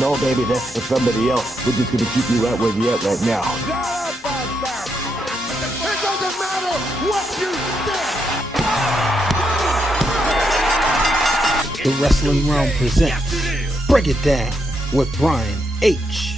No, baby, that's for somebody else. We're just gonna keep you right where you're at right now. It doesn't matter what you think. The Wrestling Realm presents Break It Down with Brian H.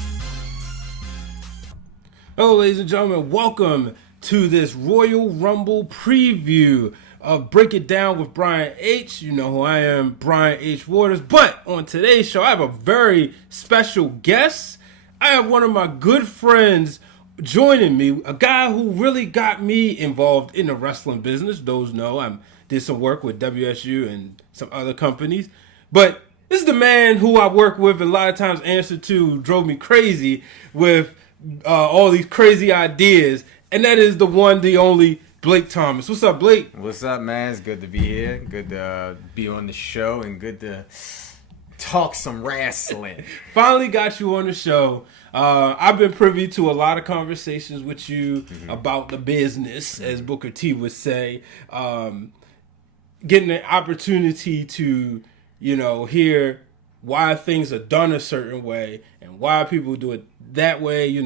Hello, ladies and gentlemen. Welcome to this Royal Rumble preview of Break It Down with Brian H. You know who I am, Brian H. Waters. But on today's show, I have a very special guest. I have one of my good friends joining me, a guy who really got me involved in the wrestling business. Those know I did some work with WSU and some other companies. But this is the man who I work with and a lot of times answered to, drove me crazy with all these crazy ideas. And that is the one, the only, Blake Thomas. What's up, Blake? What's up, man? It's good to be here. Good to be on the show and good to talk some wrestling. Finally got you on the show. I've been privy to a lot of conversations with you about the business, as Booker T would say. Getting an opportunity to, hear why things are done a certain way and why people do it that way,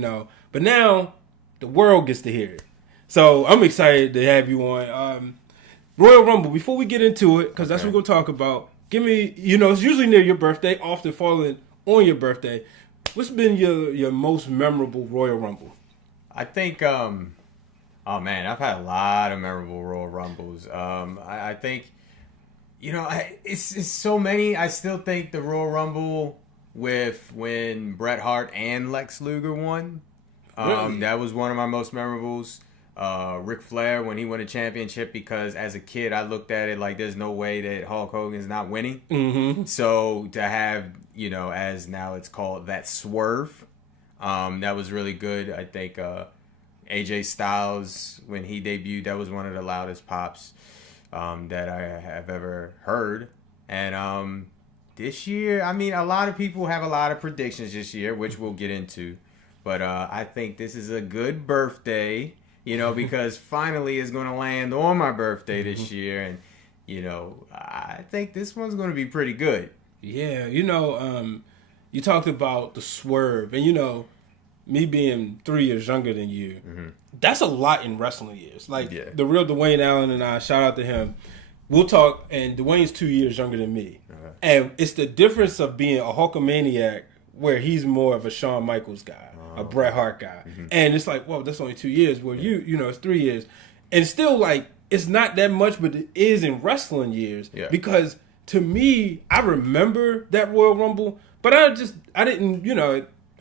But now the world gets to hear it. So I'm excited to have you on. Royal Rumble, before we get into it, because that's what we're going to talk about, give me, it's usually near your birthday, often falling on your birthday. What's been your most memorable Royal Rumble? I think, oh man, I've had a lot of memorable Royal Rumbles. I think, it's so many. I still think the Royal Rumble with when Bret Hart and Lex Luger won, Really? that was one of my most memorables. Ric Flair when he won a championship, because as a kid I looked at it like there's no way that Hulk Hogan's not winning. Mm-hmm. So to have, as now it's called, that swerve, that was really good. I think AJ Styles when he debuted, that was one of the loudest pops that I have ever heard. And this year, I mean, a lot of people have a lot of predictions this year, which we'll get into. But I think this is a good birthday, because finally it's going to land on my birthday this year. And, I think this one's going to be pretty good. Yeah, you talked about the swerve. And, me being 3 years younger than you, that's a lot in wrestling years. Like, the real Dwayne Allen and I, shout out to him, we'll talk, and Dwayne's 2 years younger than me. And it's the difference of being a Hulkamaniac where he's more of a Shawn Michaels guy, a Bret Hart guy. And it's like, well, that's only 2 years. Where it's 3 years. And still, like, it's not that much, but it is in wrestling years. Yeah. Because to me, I remember that Royal Rumble, but I didn't,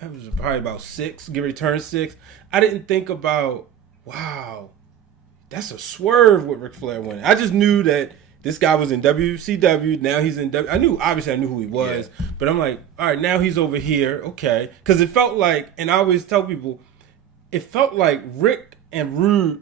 I was probably about 6, give or turn 6. I didn't think about, wow, that's a swerve with Ric Flair winning. I just knew that this guy was in WCW. Now he's in W. I knew who he was. Yeah. But I'm like, all right, now he's over here. Okay. Because it felt like, and I always tell people, it felt like Rick Rude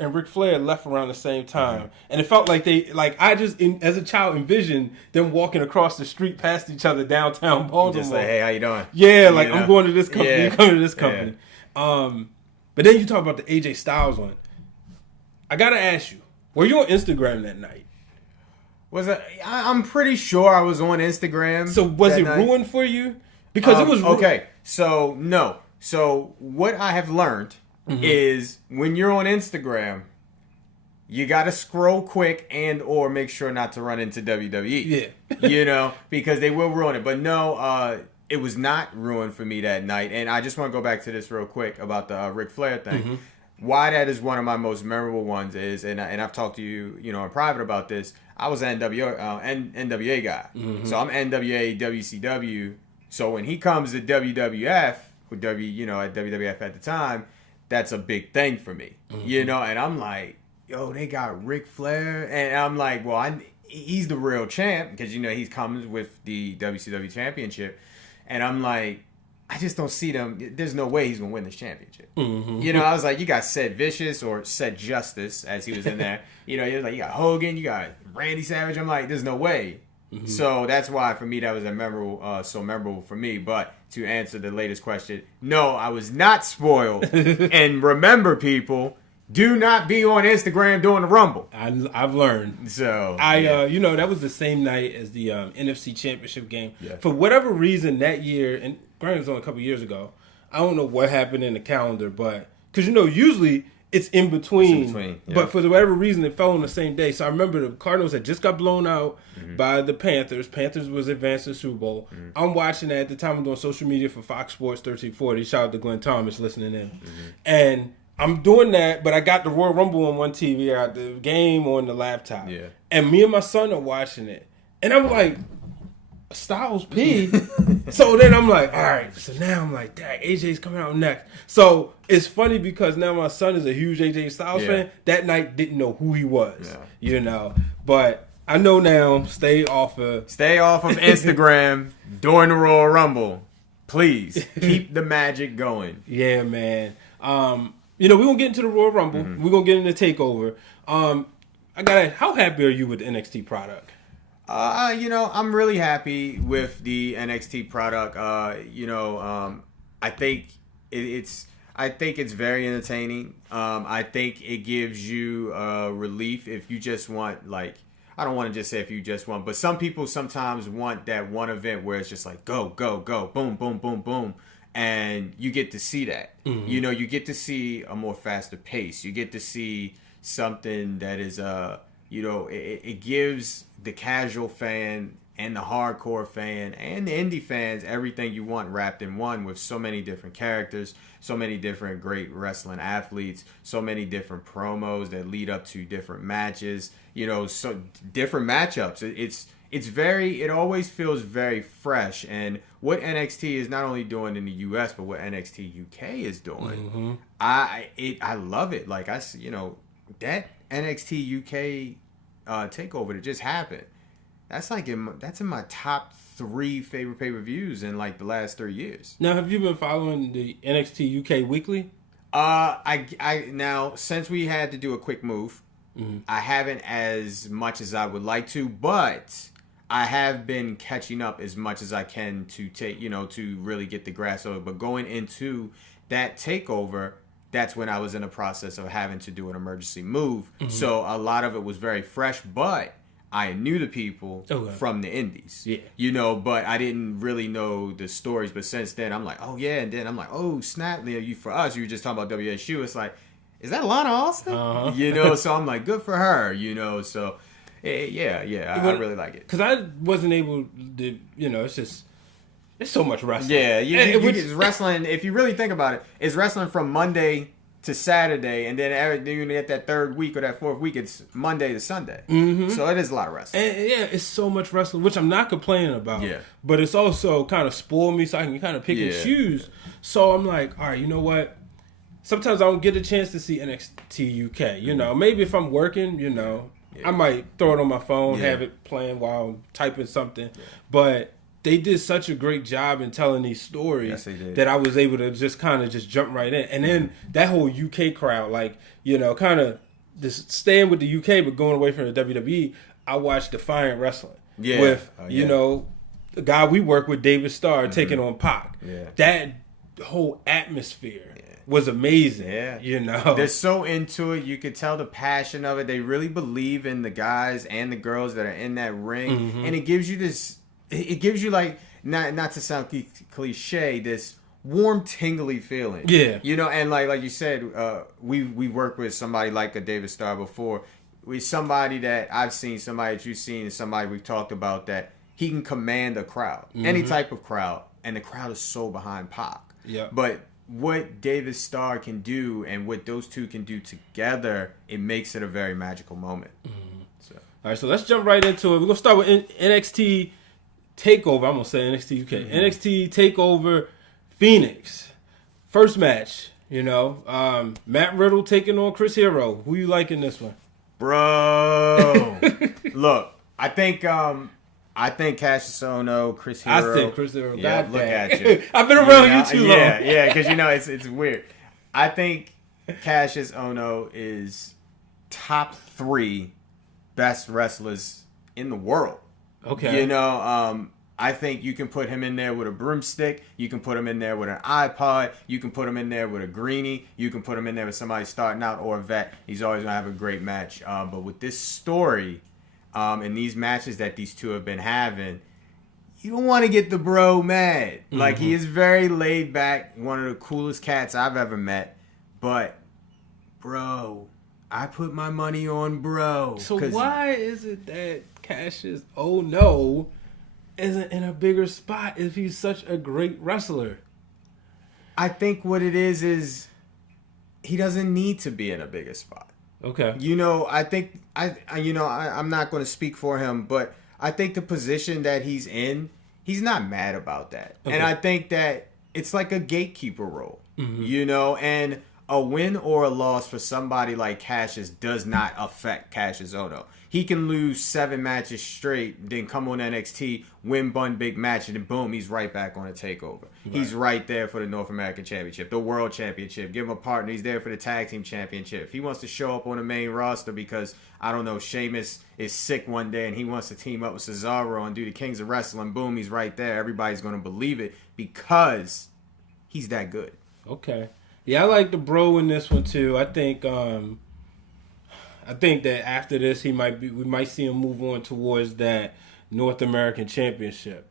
and Ric Flair left around the same time. And it felt like I just, as a child, envisioned them walking across the street past each other downtown Baltimore. Just like, hey, how you doing? Yeah, like, I'm going to this company. You're coming to this company. Yeah. But then you talk about the AJ Styles one. I got to ask you, were you on Instagram that night? I'm pretty sure I was on Instagram. So was it ruined for you? Because it was okay. So no. So what I have learned is when you're on Instagram, you gotta scroll quick and or make sure not to run into WWE. Yeah. Because they will ruin it. But no, it was not ruined for me that night. And I just want to go back to this real quick about the Ric Flair thing. Why that is one of my most memorable ones is, and I've talked to you, in private about this. I was an NWA guy, so I'm NWA, WCW. So when he comes to WWF, or at WWF at the time, that's a big thing for me, And I'm like, yo, they got Ric Flair, and I'm like, well, he's the real champ because he's coming with the WCW championship, and I'm like, I just don't see them. There's no way he's going to win this championship. I was like, you got Sid Vicious or Sid Justice as he was in there. You're like, you got Hogan, you got Randy Savage. I'm like, there's no way. So that's why for me that was so memorable for me. But to answer the latest question, no, I was not spoiled. And remember, people, Do not be on Instagram during the Rumble. I've learned. So that was the same night as the NFC Championship game. Yeah. For whatever reason that year, and granted it was only a couple years ago, I don't know what happened in the calendar, but because usually it's in between. Yeah. But for whatever reason, it fell on the same day. So I remember the Cardinals had just got blown out by the Panthers. Panthers was advanced to the Super Bowl. I'm watching that at the time. I'm doing social media for Fox Sports 1340. Shout out to Glenn Thomas listening in. And I'm doing that, but I got the Royal Rumble on one TV. I got the game on the laptop. Yeah. And me and my son are watching it. And I'm like, Styles P. So then I'm like, all right. So now I'm like, dang, AJ's coming out next. So it's funny because now my son is a huge AJ Styles fan. That night didn't know who he was, But I know now. Stay off of Instagram during the Royal Rumble. Please keep the magic going. Yeah, man. We're gonna get into the Royal Rumble. We're gonna get into Takeover. How happy are you with the NXT product? I'm really happy with the NXT product. I think it's very entertaining. I think it gives you relief if you just want, like, I don't want to just say if you just want, but some people sometimes want that one event where it's just like go, go, go, boom, boom, boom, boom. And you get to see that. You get to see a more faster pace. You get to see something that is, it gives the casual fan and the hardcore fan and the indie fans everything you want wrapped in one, with so many different characters, so many different great wrestling athletes, so many different promos that lead up to different matches, so different matchups. It always feels very fresh. And what NXT is not only doing in the US, but what NXT UK is doing, I love it. Like that NXT UK takeover that just happened, that's in my top 3 favorite pay-per-views in like the last 3 years. Now, have you been following the NXT UK weekly? I now, since we had to do a quick move, I haven't as much as I would like to, but I have been catching up as much as I can to take, to really get the grasp of it. But going into that takeover, that's when I was in the process of having to do an emergency move. So a lot of it was very fresh, but I knew the people from the indies. Yeah. But I didn't really know the stories. But since then, I'm like, oh, yeah. And then I'm like, oh, snap. For us, you were just talking about WSU. It's like, is that Lana Austin? So I'm like, good for her, So, yeah, I really like it. Because I wasn't able to, it's so much wrestling. Yeah, it's wrestling. If you really think about it, it's wrestling from Monday to Saturday, and then you get that third week or that fourth week, it's Monday to Sunday. So it is a lot of wrestling. And it's so much wrestling, which I'm not complaining about. Yeah. But it's also kind of spoiled me, so I can kind of pick and choose. Yeah. So I'm like, all right, you know what? Sometimes I don't get a chance to see NXT UK. Maybe if I'm working, I might throw it on my phone, have it playing while I'm typing something. Yeah. But they did such a great job in telling these stories that I was able to just kind of just jump right in. And then that whole UK crowd, kind of just staying with the UK but going away from the WWE, I watched Defiant Wrestling with, the guy we work with, David Starr, taking on Pac. Yeah. That whole atmosphere was amazing. They're so into it. You could tell the passion of it. They really believe in the guys and the girls that are in that ring. And it gives you this, like, not to sound cliche, this warm, tingly feeling. Yeah. And like you said, we worked with somebody like a David Starr before. With somebody that I've seen, somebody that you've seen, and somebody we've talked about, that he can command a crowd, any type of crowd, and the crowd is so behind Pac. Yeah. But what David Starr can do and what those two can do together, it makes it a very magical moment. So. All right, so let's jump right into it. We're going to start with NXT Takeover. I'm going to say NXT UK. NXT Takeover Phoenix. First match, Matt Riddle taking on Chris Hero. Who you like in this one? Bro. Look, I think Cassius Ohno, Chris Hero. I think Chris Hero. Yeah, look at you. I've been around you too long. Yeah, because it's weird. I think Cassius Ohno is top 3 best wrestlers in the world. Okay. I think you can put him in there with a broomstick. You can put him in there with an iPod. You can put him in there with a greenie. You can put him in there with somebody starting out or a vet. He's always going to have a great match. But with this story and these matches that these two have been having, you don't want to get the bro mad. Mm-hmm. Like, he is very laid back, one of the coolest cats I've ever met. But, bro, I put my money on bro. So why is it that Cassius, oh no, isn't in a bigger spot if he's such a great wrestler? I think what it is he doesn't need to be in a bigger spot. Okay. You know, I think I'm not going to speak for him, but I think the position that he's in, he's not mad about that. Okay. And I think that it's like a gatekeeper role, you know, and a win or a loss for somebody like Cassius does not affect Cassius Ohno. He can lose 7 matches straight, then come on NXT, win one big match, and then boom, he's right back on a takeover. Right. He's right there for the North American Championship, the World Championship. Give him a partner. He's there for the Tag Team Championship. If he wants to show up on the main roster because, I don't know, Sheamus is sick one day and he wants to team up with Cesaro and do the Kings of Wrestling, boom, he's right there. Everybody's going to believe it because he's that good. Okay. Yeah, I like the bro in this one too. I think that after this, we might see him move on towards that North American Championship.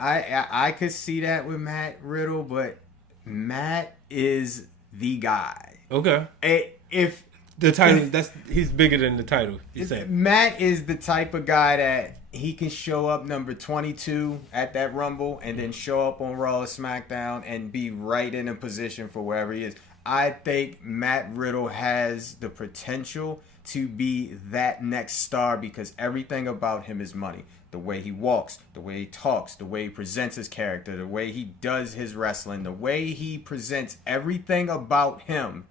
I could see that with Matt Riddle, but Matt is the guy. Okay. If the title, he's bigger than the title. You saying Matt is the type of guy that he can show up number 22 at that Rumble and then show up on Raw or SmackDown and be right in a position for wherever he is. I think Matt Riddle has the potential to be that next star because everything about him is money. The way he walks, the way he talks, the way he presents his character, the way he does his wrestling, the way he presents everything about him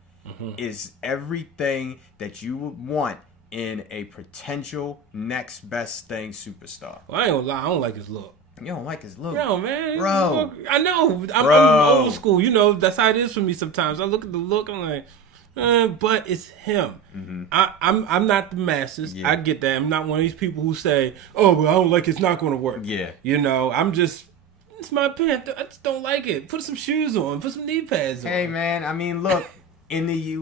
is everything that you would want in a potential next best thing superstar. Well, I ain't gonna lie, I don't like his look. You don't like his look? No, man. Bro. I know. I'm old school. You know, that's how it is for me sometimes. I look at the look, I'm like, but it's him. Mm-hmm. I'm not the masses. Yeah. I get that. I'm not one of these people who say, oh, but I don't like it's not going to work. Yeah. You know, it's my opinion. I just don't like it. Put some shoes on. Put some knee pads on. Hey, man, I mean, look. When he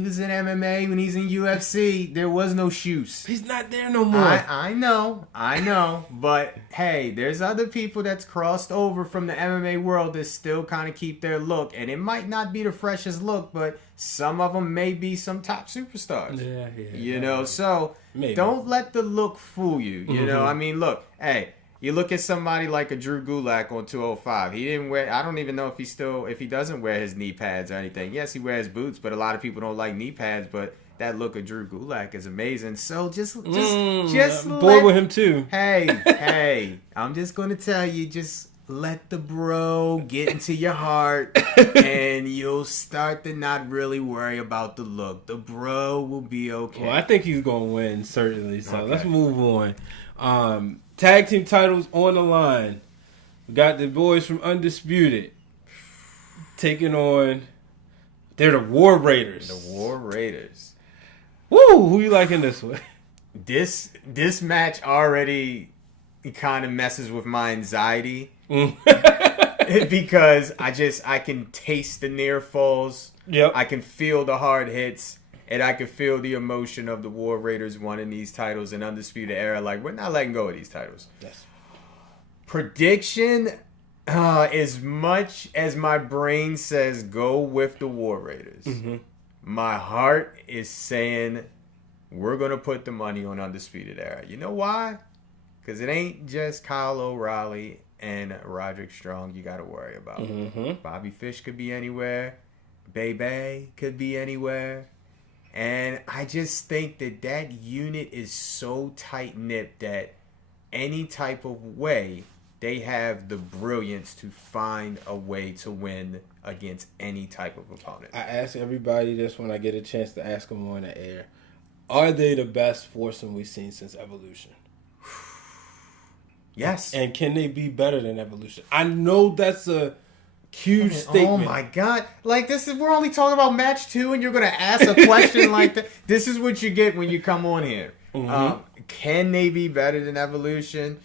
was in MMA, when he's in UFC, there was no shoes. He's not there no more. I know. But, hey, there's other people that's crossed over from the MMA world that still kind of keep their look. And it might not be the freshest look, but some of them may be some top superstars. Yeah. You know, so maybe. Don't let the look fool you. You know, I mean, look, hey. You look at somebody like a Drew Gulak on 205. He didn't wear. I don't even know if he doesn't wear his knee pads or anything. Yes, he wears boots, but a lot of people don't like knee pads. But that look of Drew Gulak is amazing. So just I'm bored with him too. Hey, I'm just gonna tell you, just let the bro get into your heart, and you'll start to not really worry about the look. The bro will be okay. Well, I think he's gonna win certainly. So let's move on. Tag team titles on the line. We got the boys from Undisputed taking on. They're the War Raiders. The War Raiders. Woo! Who you liking this one? This match already kind of messes with my anxiety because I can taste the near falls. Yep. I can feel the hard hits. And I could feel the emotion of the War Raiders winning these titles in Undisputed Era. Like, we're not letting go of these titles. Yes. Prediction, as much as my brain says go with the War Raiders, my heart is saying we're going to put the money on Undisputed Era. You know why? Because it ain't just Kyle O'Reilly and Roderick Strong you got to worry about. Bobby Fish could be anywhere. Bebe could be anywhere. And I just think that unit is so tight-knit that any type of way, they have the brilliance to find a way to win against any type of opponent. I ask everybody this when I get a chance to ask them on the air. Are they the best foursome we've seen since Evolution? Yes. And can they be better than Evolution? I know that's a huge statement. Oh my God. Like, we're only talking about match 2 and you're going to ask a question like that. This is what you get when you come on here. Can they be better than Evolution?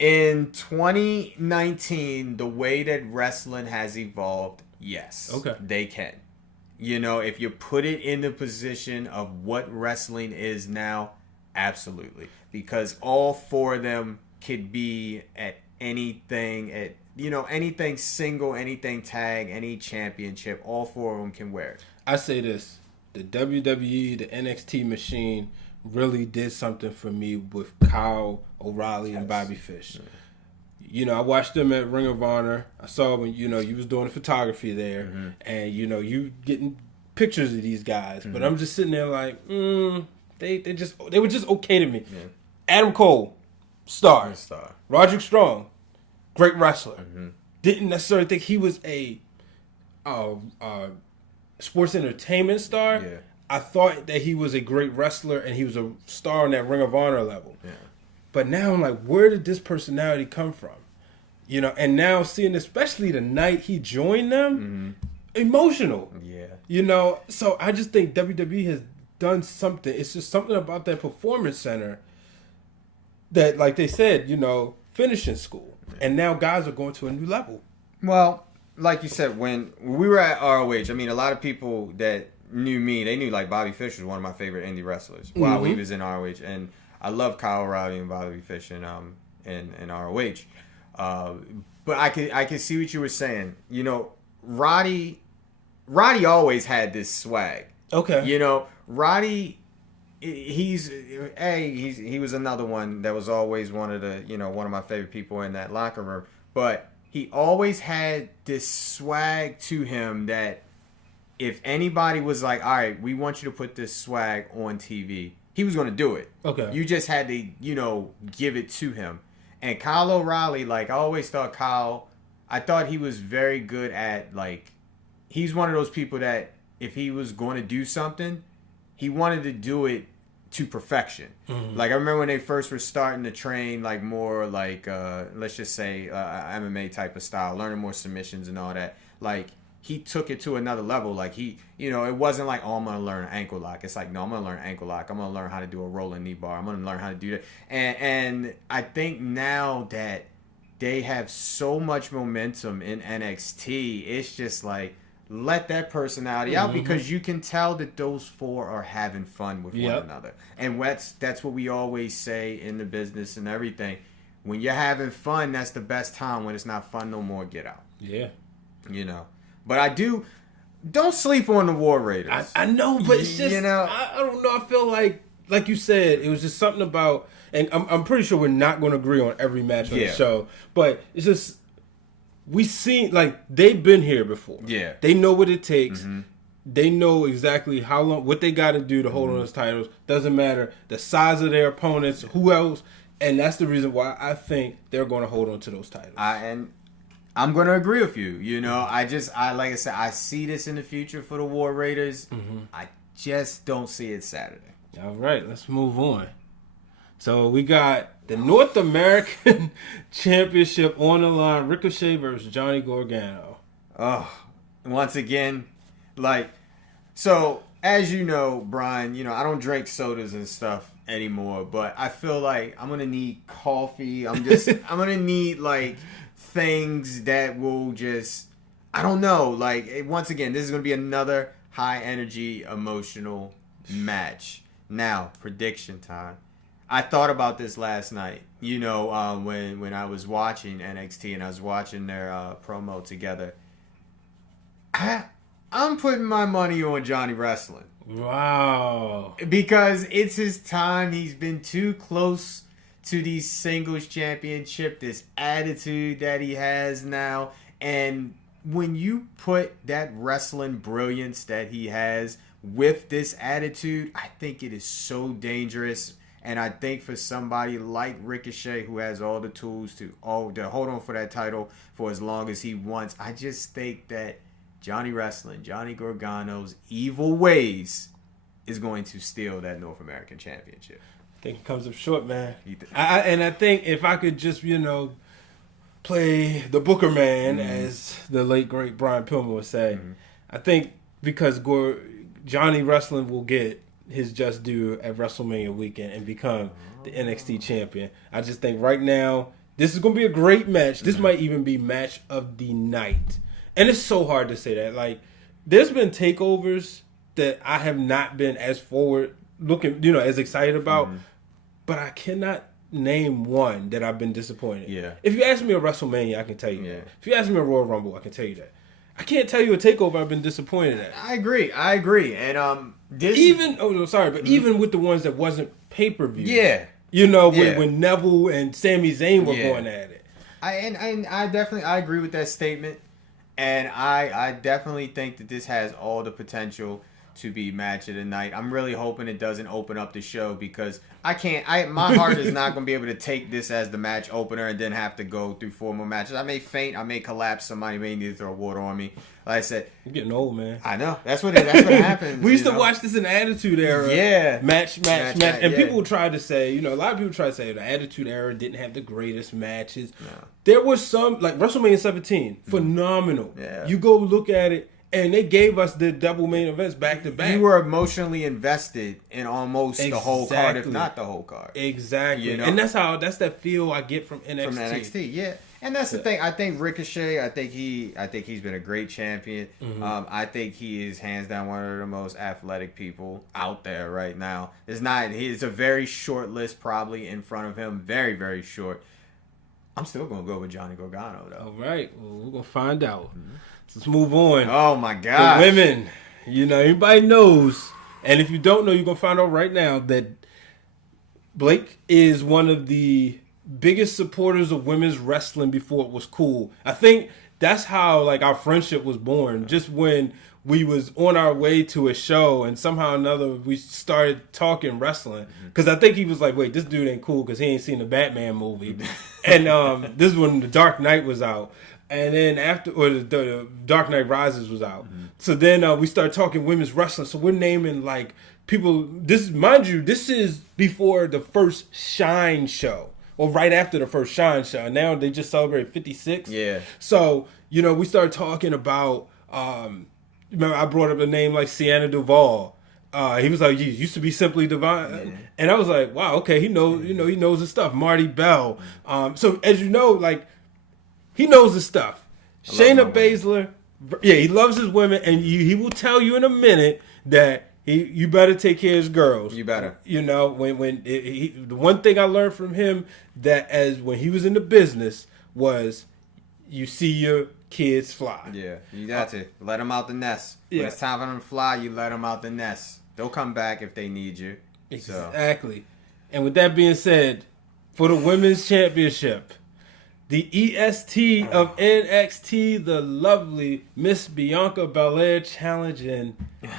In 2019, the way that wrestling has evolved, yes. Okay. They can. If you put it in the position of what wrestling is now, absolutely. Because all four of them could be at anything, anything single, anything tag, any championship. All four of them can wear it. I say this. The WWE, the NXT machine really did something for me with Kyle O'Reilly and Bobby Fish. Yeah. I watched them at Ring of Honor. I saw when, you was doing the photography there. Mm-hmm. And, you getting pictures of these guys. Mm-hmm. But I'm just sitting there like, they were just okay to me. Yeah. Adam Cole, star. Roderick Strong, great wrestler. Mm-hmm. Didn't necessarily think he was a sports entertainment star. Yeah. I thought that he was a great wrestler and he was a star on that Ring of Honor level. Yeah. But now I'm like, where did this personality come from? And now seeing, especially the night he joined them, emotional. Yeah. So I just think WWE has done something. It's just something about that performance center that, like they said, finishing school. And now guys are going to a new level. Well, like you said, when we were at ROH, a lot of people that knew me, they knew like Bobby Fish was one of my favorite indie wrestlers while we was in ROH. And I love Kyle O'Reilly and Bobby Fish in ROH. But I could see what you were saying. Roddy always had this swag. Okay. Roddy, he was another one that was always one of my favorite people in that locker room. But he always had this swag to him that if anybody was like, all right, we want you to put this swag on TV, he was going to do it. Okay. You just had to, give it to him. And Kyle O'Reilly, like, I always thought I thought he was very good at, like, he's one of those people that if he was going to do something, he wanted to do it to perfection. Mm-hmm. Like, I remember when they first were starting to train, like, more, like, let's just say, MMA type of style, learning more submissions and all that. Like, he took it to another level. Like, it wasn't like, oh, I'm going to learn ankle lock. It's like, no, I'm going to learn ankle lock. I'm going to learn how to do a rolling knee bar. I'm going to learn how to do that. And I think now that they have so much momentum in NXT, it's just like, let that personality out, because you can tell that those four are having fun with one another. And that's what we always say in the business and everything. When you're having fun, that's the best time. When it's not fun no more, get out. Yeah. But don't sleep on the War Raiders. I know, but it's just, I don't know. I feel like you said, it was just something about, and I'm pretty sure we're not going to agree on every match on the show, but it's just, we seen, like, they've been here before. Yeah. They know what it takes. Mm-hmm. They know exactly how long, what they got to do to hold on those titles. Doesn't matter the size of their opponents, who else, and that's the reason why I think they're going to hold on to those titles. And I'm going to agree with you. Like I said, I see this in the future for the War Raiders. Mm-hmm. I just don't see it Saturday. All right, let's move on. So we got the North American Championship on the line. Ricochet versus Johnny Gargano. Oh, once again, so as you know, Brian, I don't drink sodas and stuff anymore, but I feel like I'm going to need coffee. I'm going to need, things that will just, I don't know. Once again, this is going to be another high energy, emotional match. Now, prediction time. I thought about this last night, when I was watching NXT and I was watching their promo together. I'm putting my money on Johnny Wrestling. Wow. Because it's his time. He's been too close to the singles championship, this attitude that he has now. And when you put that wrestling brilliance that he has with this attitude, I think it is so dangerous. And I think for somebody like Ricochet, who has all the tools to hold on for that title for as long as he wants, I just think that Johnny Wrestling, Johnny Gargano's evil ways is going to steal that North American Championship. I think it comes up short, man. I think if I could just, play the Booker man, as the late, great Brian Pillman would say, I think because Johnny Wrestling will get his just due at WrestleMania weekend and become the NXT champion. I just think right now This is going to be a great match. This might even be match of the night. And it's so hard to say that. Like, there's been takeovers that I have not been as forward looking, as excited about. But I cannot name one that I've been disappointed. Yeah. If you ask me a WrestleMania, I can tell you that. If you ask me a Royal Rumble, I can tell you that. I can't tell you a takeover I've been disappointed at. I agree. And even with the ones that wasn't pay-per-view. Yeah. When Neville and Sami Zayn were going at it. I agree with that statement. And I definitely think that this has all the potential to be match of the night. I'm really hoping it doesn't open up the show because my heart is not going to be able to take this as the match opener and then have to go through 4 more matches. I may faint, I may collapse, somebody may need to throw water on me. Like I said, I'm getting old, man. I know. That's what happens. We used to watch this in the Attitude Era. Yeah. Match. And people try to say, a lot of people try to say the Attitude Era didn't have the greatest matches. No. There was some, like WrestleMania 17, phenomenal. Yeah. You go look at it, and they gave us the double main events back to back. You were emotionally invested in almost the whole card, if not the whole card. Exactly. And that's that feel I get from NXT. From NXT, yeah. And that's the thing. I think Ricochet, I think he's been a great champion. I think he is hands down one of the most athletic people out there right now. He's a very short list probably in front of him. Very, very short. I'm still gonna go with Johnny Gargano though. All right. Well, we're gonna find out. Let's move on. Oh my God. The women. Everybody knows. And if you don't know, you're going to find out right now that Blake is one of the biggest supporters of women's wrestling before it was cool. I think that's how our friendship was born. Just when we was on our way to a show and somehow or another we started talking wrestling. Because I think he was like, wait, this dude ain't cool because he ain't seen the Batman movie. And this is when The Dark Knight was out. And then the Dark Knight Rises was out. So then we started talking women's wrestling. So we're naming people. This is before the first Shine show, or right after the first Shine show. And now they just celebrated 56. Yeah. So we started talking about. Remember, I brought up a name like Sienna Duval. He was like, "You used to be Simply Divine," and I was like, "Wow, okay, he knows. He knows his stuff." Marty Bell. So as you know, he knows his stuff. Shayna Baszler, he loves his women, and he will tell you in a minute that you better take care of his girls. You better. The one thing I learned from him when he was in the business was you see your kids fly. Yeah, you got to let them out the nest. When it's time for them to fly, you let them out the nest. They'll come back if they need you. Exactly. So. And with that being said, for the women's championship, the EST of NXT, the lovely Miss Bianca Belair challenging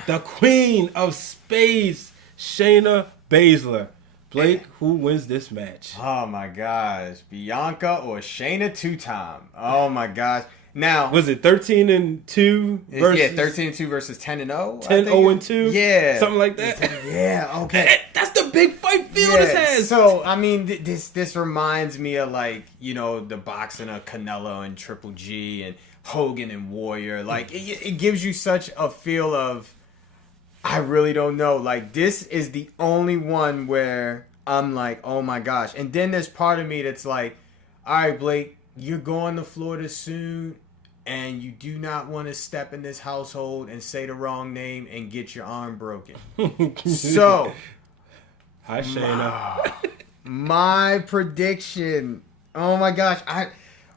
the Queen of Spades, Shayna Baszler. Blake, who wins this match? Oh my gosh, Bianca or Shayna 2-time? Oh my gosh. Now, was it 13-2 versus? Yeah, 13-2 versus 10-0. 10-0-2. Yeah, something like that. Yeah, okay. That's the big fight feel this has. So I mean, this reminds me of the boxing of Canelo and Triple G and Hogan and Warrior. It gives you such a feel of, I really don't know. This is the only one where I'm like, oh my gosh. And then there's part of me that's like, all right, Blake, you're going to Florida soon, and you do not want to step in this household and say the wrong name and get your arm broken. So, hi, Shayna. My prediction. Oh my gosh,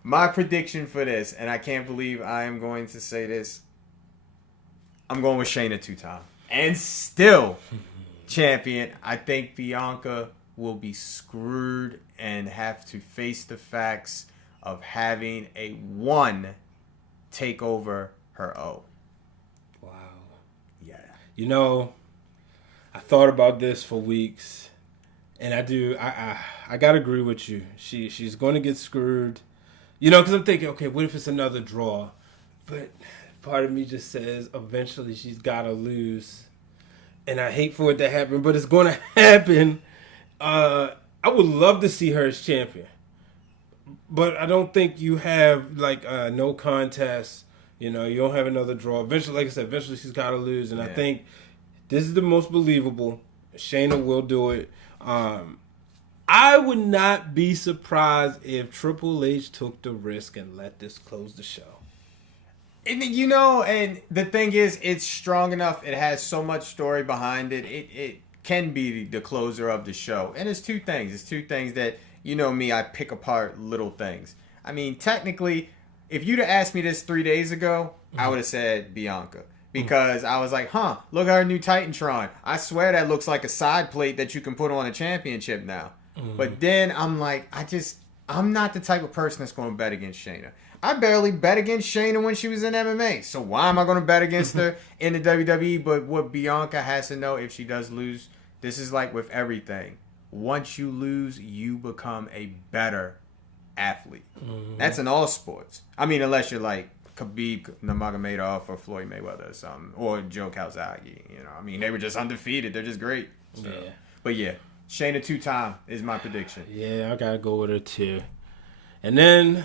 my prediction for this, and I can't believe I am going to say this. I'm going with Shayna 2-time, and still champion. I think Bianca will be screwed and have to face the facts of having a 1 take over her own. Wow. Yeah. I thought about this for weeks, and I gotta agree with you. She's going to get screwed. Because I'm thinking, okay, what if it's another draw? But part of me just says eventually she's gotta lose, and I hate for it to happen, but it's going to happen. I would love to see her as champion. But I don't think you have no contest. You don't have another draw. Eventually, like I said, she's got to lose, and I think this is the most believable. Shayna will do it. I would not be surprised if Triple H took the risk and let this close the show. And and the thing is, it's strong enough. It has so much story behind it. It can be the closer of the show. And it's two things. It's two things that, me, I pick apart little things. I mean, technically, if you'd have asked me this 3 days ago, I would have said Bianca. Because I was like, look at our new Titantron. I swear that looks like a side plate that you can put on a championship now. But then I'm like, I'm not the type of person that's going to bet against Shayna. I barely bet against Shayna when she was in MMA. So why am I going to bet against her in the WWE? But what Bianca has to know, if she does lose, this is like with everything. Once you lose, you become a better athlete. That's in all sports. I mean, unless you're like Khabib Nurmagomedov or Floyd Mayweather or something. Or Joe Calzaghe. I mean, they were just undefeated. They're just great. So. Yeah. But yeah. Shayna 2-time is my prediction. Yeah, I gotta go with her too. And then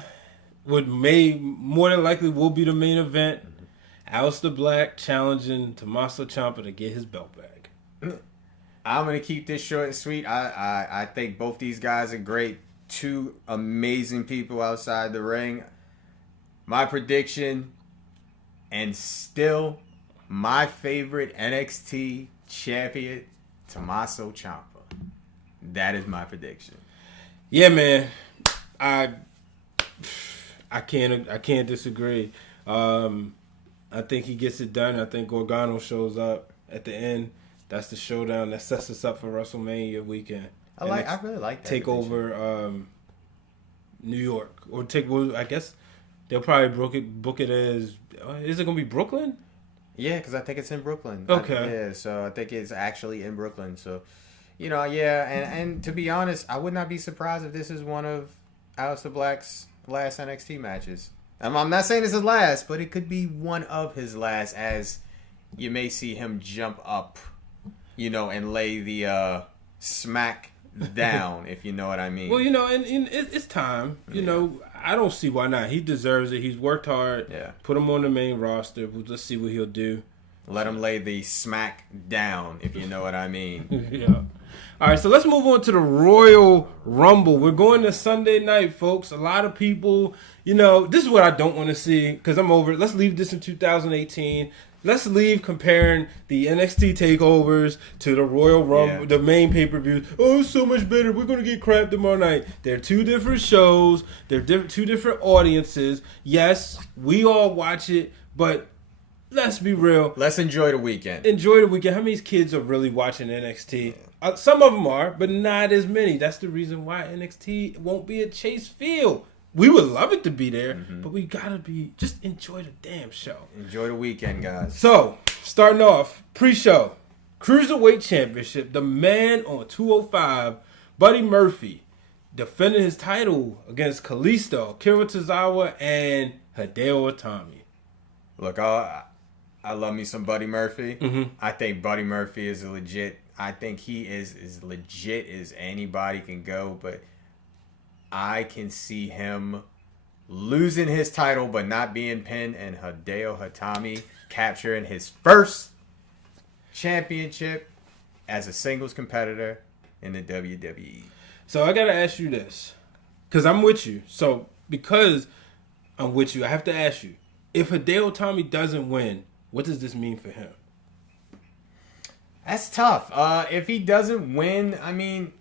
what more than likely will be the main event, Aleister Black challenging Tommaso Ciampa to get his belt back. I'm gonna keep this short and sweet. I think both these guys are great. Two amazing people outside the ring. My prediction, and still my favorite NXT champion, Tommaso Ciampa. That is my prediction. Yeah, man. I can't disagree. I think he gets it done. I think Gargano shows up at the end. That's the showdown that sets us up for WrestleMania weekend. I really like that. Takeover New York, or I guess they'll probably book it as. Is it gonna be Brooklyn? Yeah, because I think it's in Brooklyn. Okay. So I think it's actually in Brooklyn. So. And to be honest, I would not be surprised if this is one of Aleister Black's last NXT matches. I'm not saying this is last, but it could be one of his last, as you may see him jump up, and lay the smack down, if you know what I mean. Well, and it's time. I don't see why not. He deserves it. He's worked hard. Yeah. Put him on the main roster. Let's see what he'll do. Let him lay the smack down, if you know what I mean. Yeah. All right, so let's move on to the Royal Rumble. We're going to Sunday night, folks. A lot of people, this is what I don't want to see because I'm over it. Let's leave this in 2018. Let's leave comparing the NXT takeovers to the Royal Rumble, the main pay-per-views. Oh, it's so much better. We're going to get crap tomorrow night. They're two different shows. They're two different audiences. Yes, we all watch it, but let's be real. Let's enjoy the weekend. Enjoy the weekend. How many kids are really watching NXT? Some of them are, but not as many. That's the reason why NXT won't be at Chase Field. We would love it to be there, but we gotta just enjoy the damn show. Enjoy the weekend, guys. So, starting off, pre-show, Cruiserweight Championship, the man on 205, Buddy Murphy, defending his title against Kalisto, Kira Tozawa, and Hideo Itami. Look, I love me some Buddy Murphy. Mm-hmm. I think Buddy Murphy is legit. I think he is as legit as anybody can go, but I can see him losing his title but not being pinned, and Hideo Itami capturing his first championship as a singles competitor in the WWE. So I gotta ask you this, because I'm with you. So because I'm with you, I have to ask you, if Hideo Itami doesn't win, what does this mean for him? That's tough. If he doesn't win, I mean,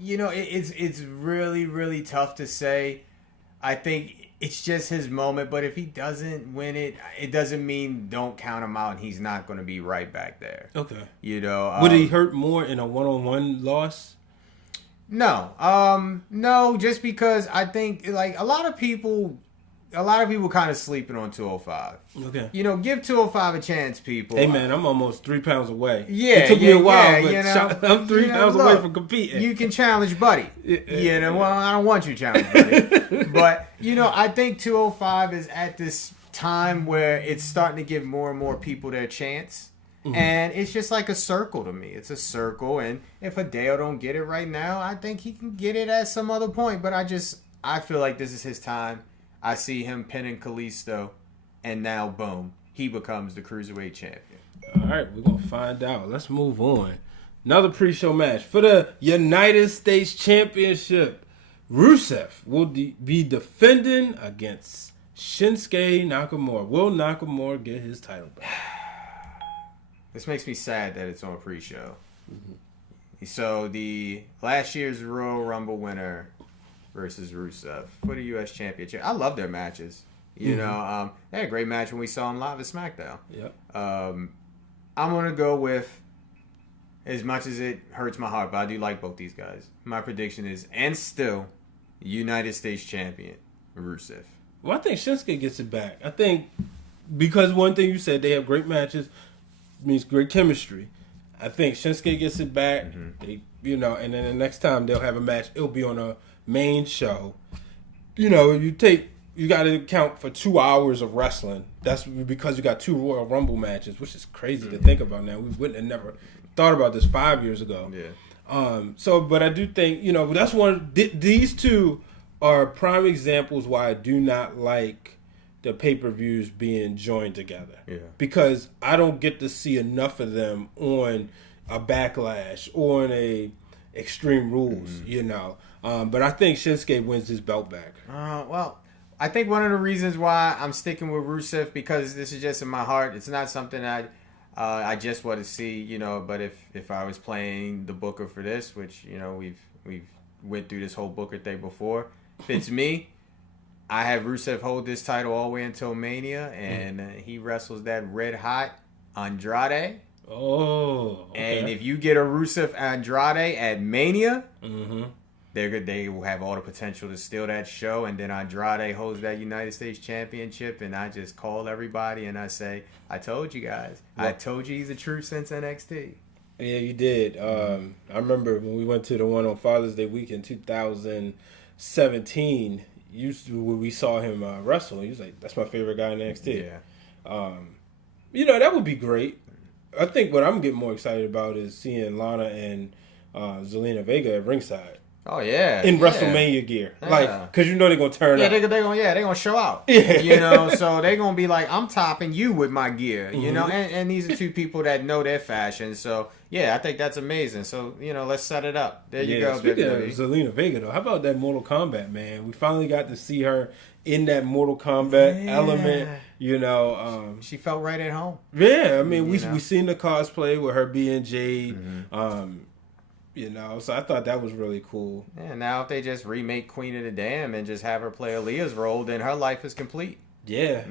it's really, really tough to say. I think it's just his moment. But if he doesn't win it, it doesn't mean don't count him out and he's not going to be right back there. Okay. Would he hurt more in a one-on-one loss? No. No, just because I think like a lot of people kind of sleeping on 205. Okay. Give 205 a chance, people. Hey, man, I'm almost 3 pounds away. Yeah. It took me a while, but I'm 3 pounds away from competing. You can challenge Buddy. Well, I don't want you to challenge Buddy. But, I think 205 is at this time where it's starting to give more and more people their chance. Mm-hmm. And it's just like a circle to me. It's a circle. And if Hideo don't get it right now, I think he can get it at some other point. But I feel like this is his time. I see him pinning Kalisto, and now, boom, he becomes the Cruiserweight Champion. All right, we're going to find out. Let's move on another pre-show match for the United States Championship. Rusev will be defending against Shinsuke Nakamura. Will Nakamura get his title back? This makes me sad that it's on pre-show. Mm-hmm. So the last year's Royal Rumble winner versus Rusev for the U.S. Championship. I love their matches. You know, they had a great match when we saw them live at SmackDown. Yep. I'm going to go with, as much as it hurts my heart, but I do like both these guys. My prediction is, and still, United States Champion, Rusev. Well, I think Shinsuke gets it back. I think because one thing you said, they have great matches, means great chemistry. I think Shinsuke gets it back. They, and then the next time they'll have a match, it'll be on a main show. You got to account for 2 hours of wrestling. That's because you got 2 Royal Rumble matches, which is crazy to think about now. We wouldn't have never thought about this 5 years ago. Yeah. But I do think, that's one. These two are prime examples why I do not like the pay-per-views being joined together. Yeah. Because I don't get to see enough of them on a Backlash or on a Extreme Rules, But I think Shinsuke wins his belt back. Well, I think one of the reasons why I'm sticking with Rusev, because this is just in my heart. It's not something I just want to see, But if I was playing the Booker for this, which we've went through this whole Booker thing before, if it's me, I have Rusev hold this title all the way until Mania, and he wrestles that red hot Andrade. Oh, okay. And if you get a Rusev Andrade at Mania, they will have all the potential to steal that show, and then Andrade holds that United States Championship, and I just call everybody and I say, I told you guys. I told you he's the truth since NXT. Yeah, you did. I remember when we went to the one on Father's Day week in 2017, when we saw him wrestle, he was like, that's my favorite guy in NXT. Yeah. That would be great. I think what I'm getting more excited about is seeing Lana and Zelina Vega at ringside. Oh, yeah. In WrestleMania gear. Yeah. Because they're going to turn up. They're going to show out. So they're going to be like, I'm topping you with my gear, and these are two people that know their fashion. So, yeah, I think that's amazing. So, let's set it up. There you go. Speaking of Zelina Vega, though, how about that Mortal Kombat, man? We finally got to see her in that Mortal Kombat element, she felt right at home. Yeah, I mean, we seen the cosplay with her being Jade, so I thought that was really cool. Yeah, now if they just remake Queen of the Dam and just have her play Aaliyah's role, then her life is complete. Yeah.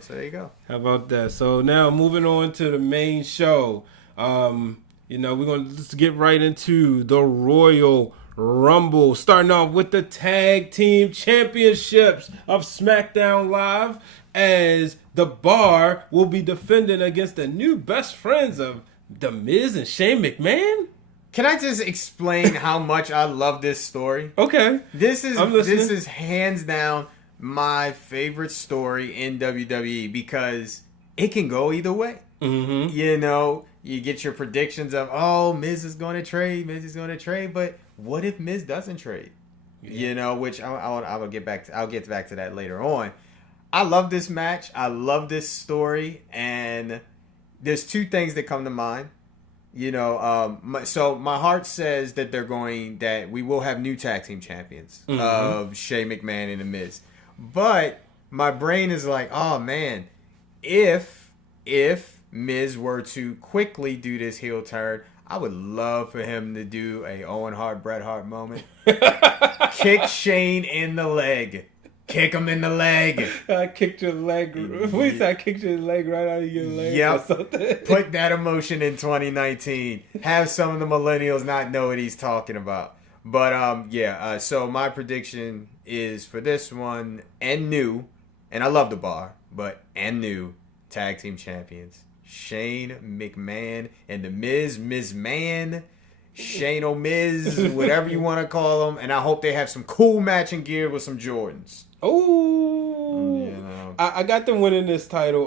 So there you go. How about that? So now moving on to the main show. We're going to just get right into the Royal Rumble, starting off with the Tag Team Championships of SmackDown Live, as The Bar will be defending against the new best friends of The Miz and Shane McMahon. Can I just explain how much I love this story? Okay. This is hands down my favorite story in WWE, because it can go either way. You get your predictions of, Miz is going to trade, but what if Miz doesn't trade? Which I will get back to. I'll get back to that later on. I love this match. I love this story, and there's 2 things that come to mind. So my heart says that we will have new tag team champions of Shane McMahon and The Miz. But my brain is like, oh man, if Miz were to quickly do this heel turn, I would love for him to do a Owen Hart, Bret Hart moment. Kick Shane in the leg. Kick him in the leg. I kicked your leg. We said I kicked your leg right out of your leg. Yep. Or something. Put that emotion in 2019. Have some of the millennials not know what he's talking about. But so my prediction is for this one, and new, and I love The Bar, but and new tag team champions, Shane McMahon and The Miz, Ms. Man, Shane O'Miz, whatever you want to call them. And I hope they have some cool matching gear with some Jordans. Oh, I got them winning this title.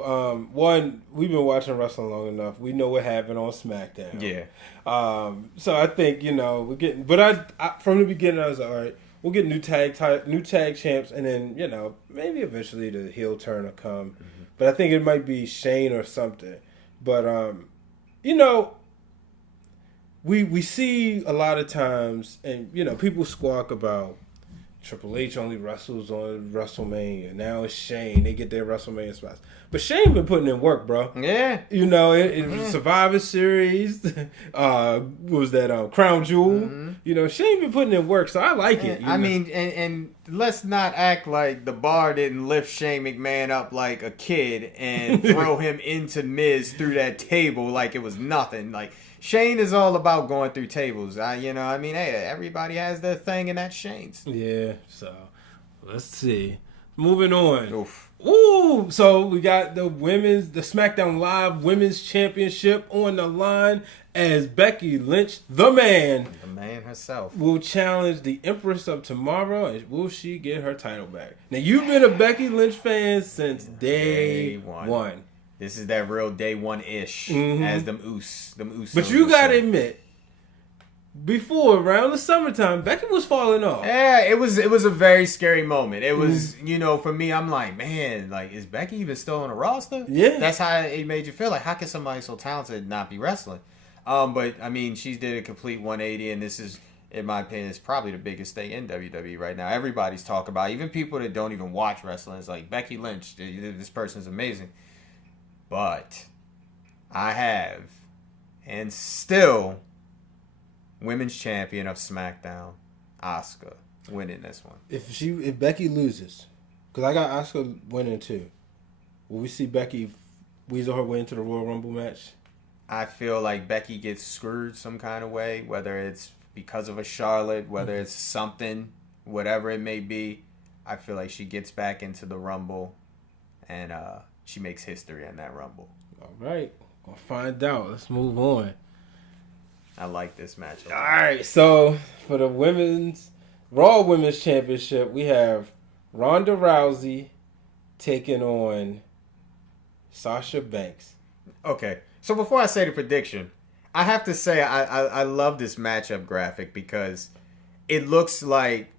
One, we've been watching wrestling long enough. We know what happened on SmackDown. Yeah. So I think we're getting. But I from the beginning I was like, all right, we'll get new tag champs, and then maybe eventually the heel turn will come. Mm-hmm. But I think it might be Shane or something. But we see a lot of times, and people squawk about Triple H only wrestles on WrestleMania. Now it's Shane. They get their WrestleMania spots. But Shane been putting in work, bro. Yeah. It was Survivor Series. What was that? Crown Jewel. Shane been putting in work, so I like it. I mean, and let's not act like the bar didn't lift Shane McMahon up like a kid and throw him into Miz through that table like it was nothing. Like, Shane is all about going through tables. Hey, everybody has their thing, and that's Shane's. Yeah, so let's see. Moving on. Oof. Ooh, so we got the SmackDown Live Women's Championship on the line as Becky Lynch, the man herself, will challenge the Empress of Tomorrow, and will she get her title back? Now, you've been a Becky Lynch fan since day one. This is that real day one-ish, as them Usos. But you gotta admit, before, around the summertime, Becky was falling off. Yeah, it was a very scary moment. It was, for me, I'm like, man, like, is Becky even still on the roster? Yeah. That's how it made you feel. Like, how can somebody so talented not be wrestling? But, I mean, she did a complete 180, and this is, in my opinion, is probably the biggest thing in WWE right now. Everybody's talking about it. Even people that don't even watch wrestling. It's like, Becky Lynch, this person's amazing. But I have, and still, Women's Champion of SmackDown, Asuka, winning this one. If Becky loses, because I got Asuka winning too, will we see Becky weasel her way into the Royal Rumble match? I feel like Becky gets screwed some kind of way, whether it's because of a Charlotte, whether it's something, whatever it may be. I feel like she gets back into the Rumble, and she makes history in that Rumble. All right, gonna find out. Let's move on. I like this match. All right, so for the Raw Women's Championship, we have Ronda Rousey taking on Sasha Banks. Okay, so before I say the prediction, I have to say I love this matchup graphic because it looks like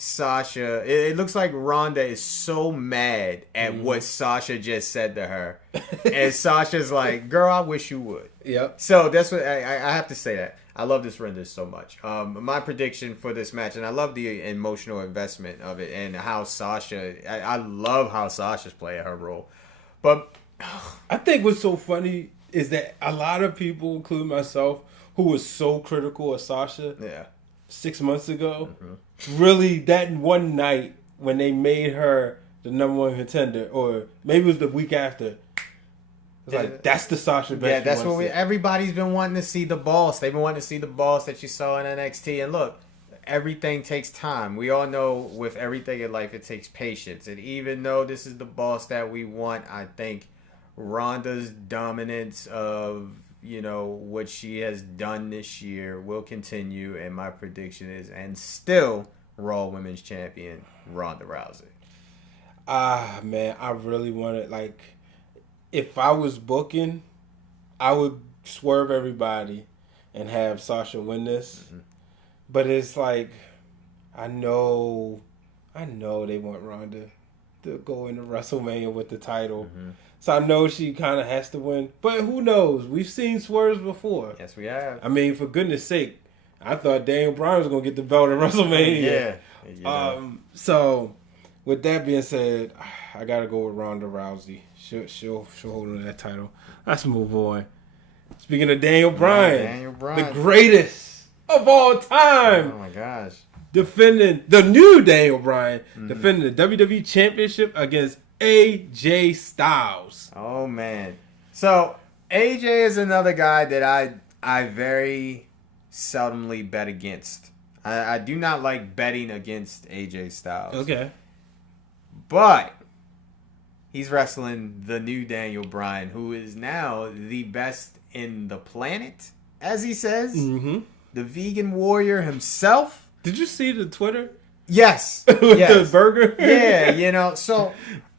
it looks like Ronda is so mad at what Sasha just said to her. And Sasha's like, girl, I wish you would. Yep. So that's what I have to say that. I love this render so much. My prediction for this match, and I love the emotional investment of it and how I love how Sasha's playing her role. But I think what's so funny is that a lot of people, including myself, who was so critical of Sasha 6 months ago, really that one night when they made her the number one contender, or maybe it was the week after, it's like, that's the Sasha Banks. Yeah, that's what everybody's been wanting to see, the boss. They've been wanting to see the boss that you saw in NXT. And look, everything takes time. We all know with everything in life, it takes patience. And even though this is the boss that we want, I think Ronda's dominance of, what she has done this year will continue. And my prediction is, and still, Raw Women's Champion, Ronda Rousey. Man, I really wanted, if I was booking, I would swerve everybody and have Sasha win this. But it's like, I know they want Ronda to go into WrestleMania with the title. So I know she kind of has to win. But who knows? We've seen swerves before. Yes, we have. I mean, for goodness sake, I thought Daniel Bryan was going to get the belt at WrestleMania. Yeah. So, with that being said, I got to go with Ronda Rousey. She'll hold on to that title. Let's move on. Speaking of Daniel Bryan, the greatest of all time. Oh, my gosh. Defending the new Daniel Bryan, defending the WWE Championship against AJ Styles. Oh, man. So, AJ is another guy that I very seldomly bet against. I do not like betting against AJ Styles. Okay. But he's wrestling the new Daniel Bryan, who is now the best in the planet, as he says. The vegan warrior himself. Did you see the Twitter? Yes. With the burger? Yeah, so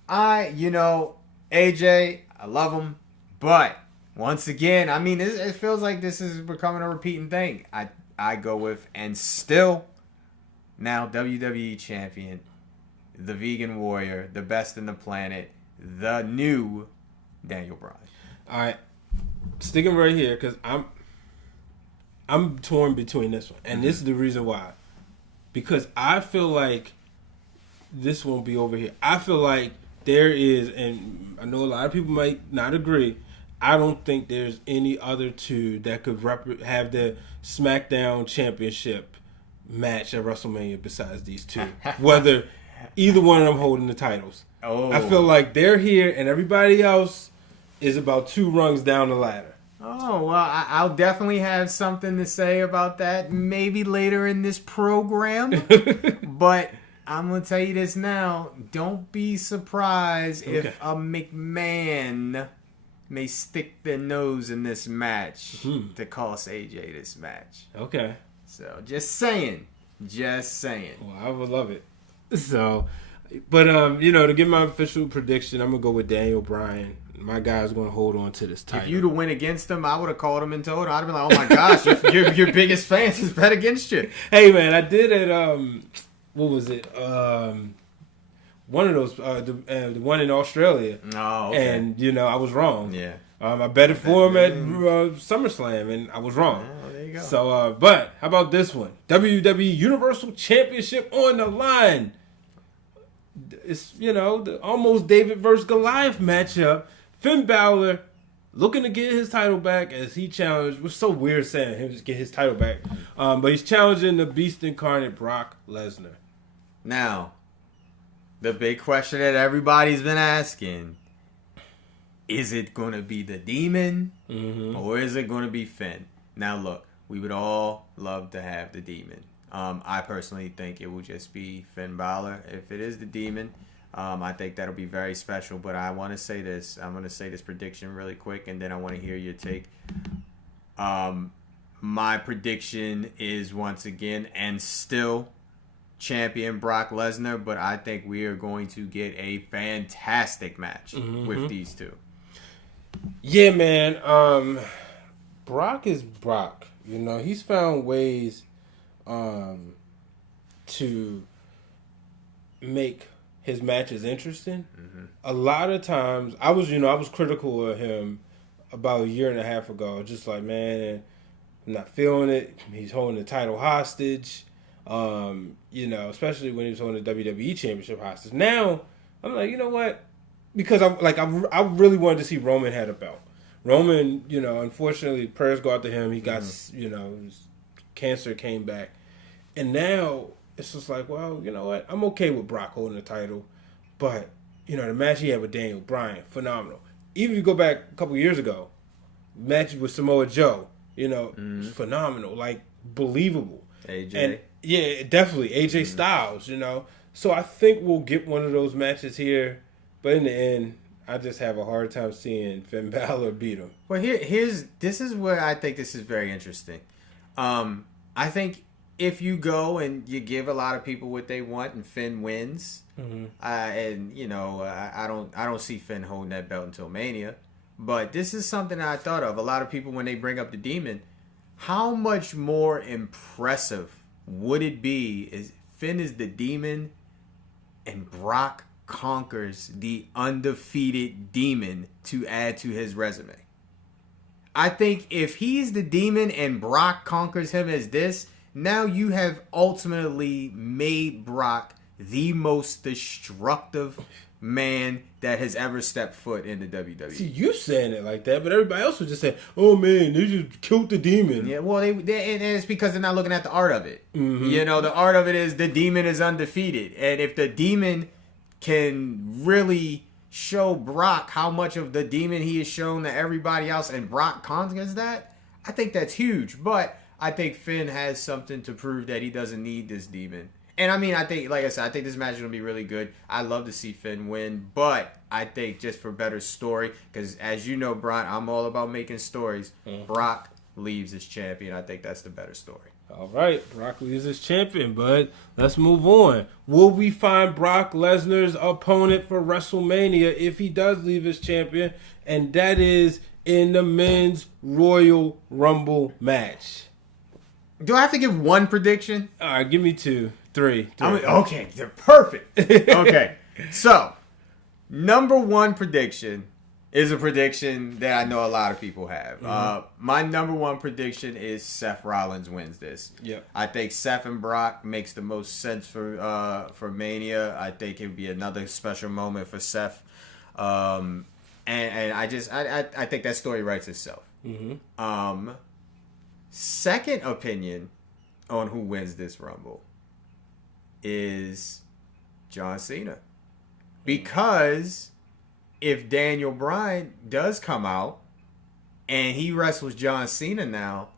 AJ, I love him, but once again, I mean, it feels like this is becoming a repeating thing. I go with, and still, now WWE champion, the vegan warrior, the best in the planet, the new Daniel Bryan. All right, sticking right here because I'm torn between this one, and this is the reason why. Because I feel like this won't be over here. I feel like there is, and I know a lot of people might not agree. I don't think there's any other two that could have the SmackDown Championship match at WrestleMania besides these two. Whether either one of them holding the titles. Oh. I feel like they're here, and everybody else is about 2 rungs down the ladder. Oh, well, I'll definitely have something to say about that maybe later in this program. But I'm going to tell you this now. Don't be surprised if a McMahon may stick their nose in this match to cost AJ this match. Okay. So, just saying. Just saying. Well, I would love it. So, but, to give my official prediction, I'm going to go with Daniel Bryan. My guy's going to hold on to this title. If you'd have went against him, I would have called him and told him. I'd have been like, oh my gosh, your biggest fans is bet against you. Hey, man, I did it, what was it? One of those, the one in Australia. Oh, okay. And, I was wrong. Yeah. I bet it for him at SummerSlam, and I was wrong. Oh, there you go. So, but how about this one? WWE Universal Championship on the line. It's, the almost David versus Goliath matchup. Finn Balor looking to get his title back as he challenged. It was so weird saying him to get his title back. But he's challenging the Beast Incarnate Brock Lesnar. Now, the big question that everybody's been asking, is it going to be the Demon or is it going to be Finn? Now, look, we would all love to have the Demon. I personally think it will just be Finn Balor. If it is the Demon, I think that'll be very special. But I want to say this. I'm going to say this prediction really quick, and then I want to hear your take. My prediction is once again and still champion Brock Lesnar, but I think we are going to get a fantastic match with these two. Yeah, man. Brock is Brock. He's found ways to make his matches interesting. A lot of times, I was critical of him about a year and a half ago. Just like, man, I'm not feeling it. He's holding the title hostage. Especially when he was holding the WWE Championship hostage. Now, I'm like, you know what? Because I really wanted to see Roman had a belt. Roman, unfortunately, prayers go out to him. He got, his cancer came back. And now it's just like, well, you know what? I'm okay with Brock holding the title. But, the match he had with Daniel Bryan, phenomenal. Even if you go back a couple years ago, match with Samoa Joe, it was phenomenal. Like, believable. AJ. And, yeah, definitely. AJ Styles, So I think we'll get one of those matches here. But in the end, I just have a hard time seeing Finn Balor beat him. Well, this is where I think this is very interesting. I think if you go and you give a lot of people what they want and Finn wins, I don't see Finn holding that belt until Mania. But this is something I thought of. A lot of people, when they bring up the Demon, how much more impressive would it be if Finn is the Demon and Brock conquers the undefeated Demon to add to his resume? I think if he's the Demon and Brock conquers him as this, now you have ultimately made Brock the most destructive man that has ever stepped foot in the WWE. See, you saying it like that, but everybody else was just saying, "Oh man, they just killed the Demon." Yeah, well, and it's because they're not looking at the art of it. The art of it is the Demon is undefeated, and if the Demon can really show Brock how much of the Demon he has shown to everybody else, and Brock conquers that, I think that's huge. But I think Finn has something to prove that he doesn't need this Demon. And I think, like I said, I think this match is going to be really good. I'd love to see Finn win, but I think just for better story, because as you know, Brian, I'm all about making stories. Brock leaves as champion. I think that's the better story. All right, Brock leaves as champion, but let's move on. Will we find Brock Lesnar's opponent for WrestleMania if he does leave as champion? And that is in the men's Royal Rumble match. Do I have to give one prediction? All right, give me two. Three. Okay, they're perfect. Okay, so number one prediction, is a prediction that I know a lot of people have. My number one prediction is Seth Rollins wins this. Yep. I think Seth and Brock makes the most sense for Mania. I think it would be another special moment for Seth. And I think that story writes itself. Second opinion on who wins this Rumble is John Cena. Because if Daniel Bryan does come out and he wrestles John Cena now,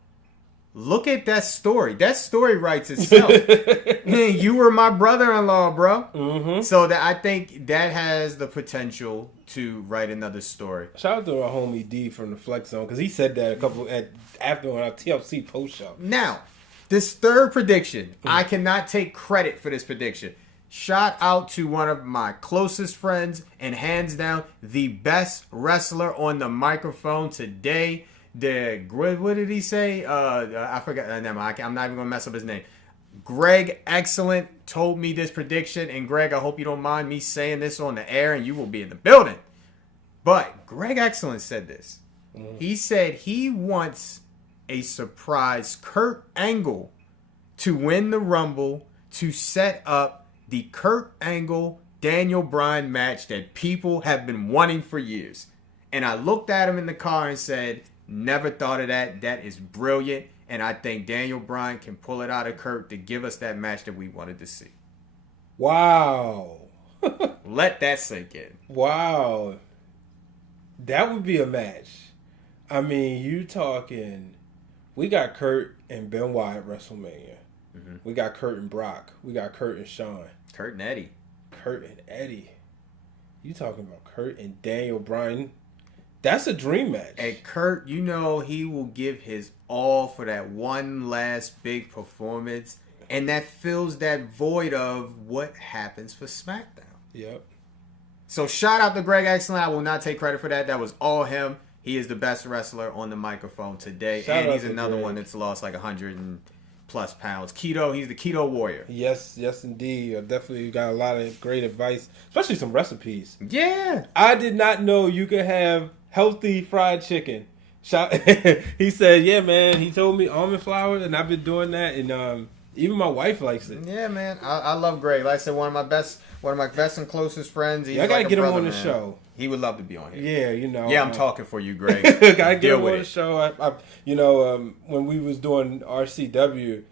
look at that story. That story writes itself. You were my brother-in-law, bro. So that I think that has the potential to write another story. Shout out to our homie D from the Flex Zone, because he said that after on our TLC post show. Now, this third prediction, I cannot take credit for this prediction. Shout out to one of my closest friends and hands down the best wrestler on the microphone today. What did he say? I forgot. Never mind. I'm not even going to mess up his name. Greg Excellent told me this prediction. And Greg, I hope you don't mind me saying this on the air and you will be in the building. But Greg Excellent said this. He said he wants a surprise Kurt Angle to win the Rumble to set up the Kurt Angle Daniel Bryan match that people have been wanting for years. And I looked at him in the car and said, never thought of that. That is brilliant. And I think Daniel Bryan can pull it out of Kurt to give us that match that we wanted to see. Wow. Let that sink in. Wow. That would be a match. I mean, you talking, we got Kurt and Benoit at WrestleMania. We got Kurt and Brock. We got Kurt and Shawn. Kurt and Eddie. Kurt and Eddie. You talking about Kurt and Daniel Bryan? That's a dream match. And Kurt, you know he will give his all for that one last big performance. And that fills that void of what happens for SmackDown. Yep. So shout out to Greg Excellent. I will not take credit for that. That was all him. He is the best wrestler on the microphone today. Shout and he's out to another Greg. one that's lost like 100 and plus pounds. Keto, he's the keto warrior. Yes, indeed. Definitely got a lot of great advice, especially some recipes. Yeah. I did not know you could have healthy fried chicken. He said, yeah, man. He told me almond flour, and I've been doing that, and even my wife likes it. Yeah, man. I love Greg. Like I said, one of my best and closest friends. He's I gotta like get him brother, on the man. show. He would love to be on here. Yeah, you know. Yeah, I'm talking for you, Greg. Gotta get Deal him with on the it. show. When we was doing RCW,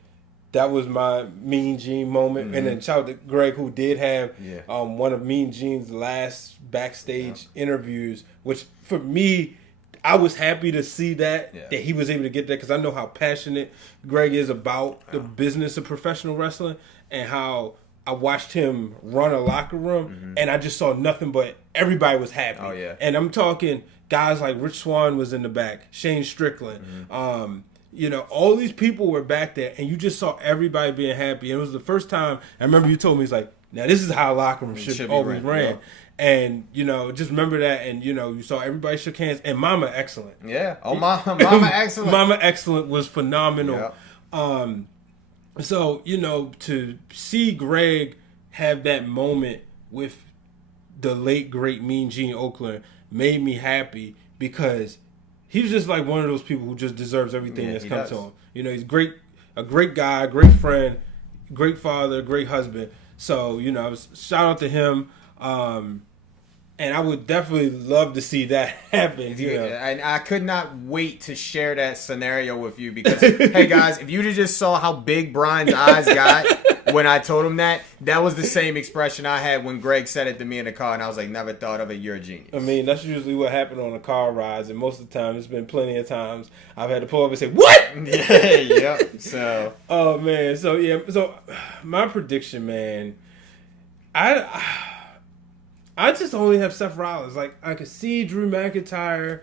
that was my Mean Gene moment. And then shout out to Greg, who did have one of Mean Gene's last backstage interviews, which for me, I was happy to see that he was able to get that, because I know how passionate Greg is about the business of professional wrestling, and how I watched him run a locker room, and I just saw nothing but everybody was happy. Oh, yeah. And I'm talking guys like Rich Swann was in the back, Shane Strickland. All these people were back there, and you just saw everybody being happy. And it was the first time, I remember you told me, it's like, now this is how a locker room should always ran. Yeah. And, just remember that, and, you saw everybody shook hands, and Mama Excellent. Yeah. Oh, Mama Excellent. Mama Excellent was phenomenal. Yeah. So, to see Greg have that moment with the late, great Mean Gene Okerlund made me happy, because he was just like one of those people who just deserves everything that's come to him. He's a great guy, great friend, great father, great husband. So, shout out to him. And I would definitely love to see that happen. And I could not wait to share that scenario with you, because, hey guys, if you just saw how big Brian's eyes got when I told him that was the same expression I had when Greg said it to me in the car, and I was like, never thought of it, you're a genius. I mean, that's usually what happened on the car rides, and most of the time, there's been plenty of times I've had to pull up and say, what? Yeah. So. Oh, man. So my prediction, man, I just only have Seth Rollins. Like, I could see Drew McIntyre,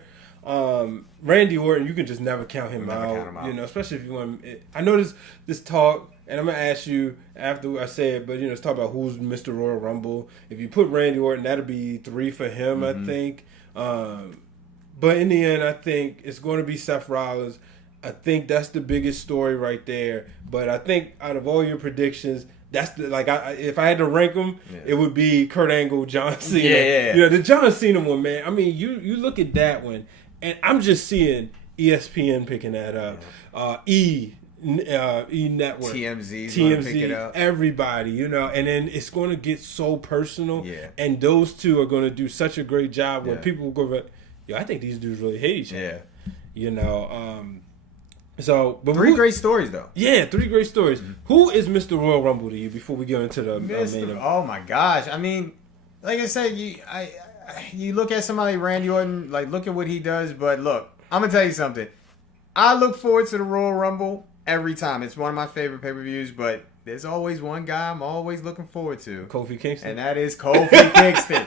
Randy Orton. You can just never count him out. Especially if you want. I know this talk, and I'm gonna ask you after I say it. But let's talk about who's Mr. Royal Rumble. If you put Randy Orton, that'll be 3 for him, I think. But in the end, I think it's going to be Seth Rollins. I think that's the biggest story right there. But I think out of all your predictions, That's if I had to rank them, it would be Kurt Angle, John Cena. Yeah. You know, the John Cena one, man. I mean, you look at that one, and I'm just seeing ESPN picking that up. E Network, TMZ, pick it up. Everybody, you know, and then it's going to get so personal. Yeah. And those two are going to do such a great job when people will go, yo, I think these dudes really hate each other. Yeah. You know, but three great stories though. Yeah, 3 great stories. Mm-hmm. Who is Mr. Royal Rumble to you before we get into the main event? Oh my gosh! I mean, like I said, you look at somebody like Randy Orton, like look at what he does. But look, I'm gonna tell you something. I look forward to the Royal Rumble every time. It's one of my favorite pay-per-views, but there's always one guy I'm always looking forward to. Kofi Kingston. And that is Kofi Kingston.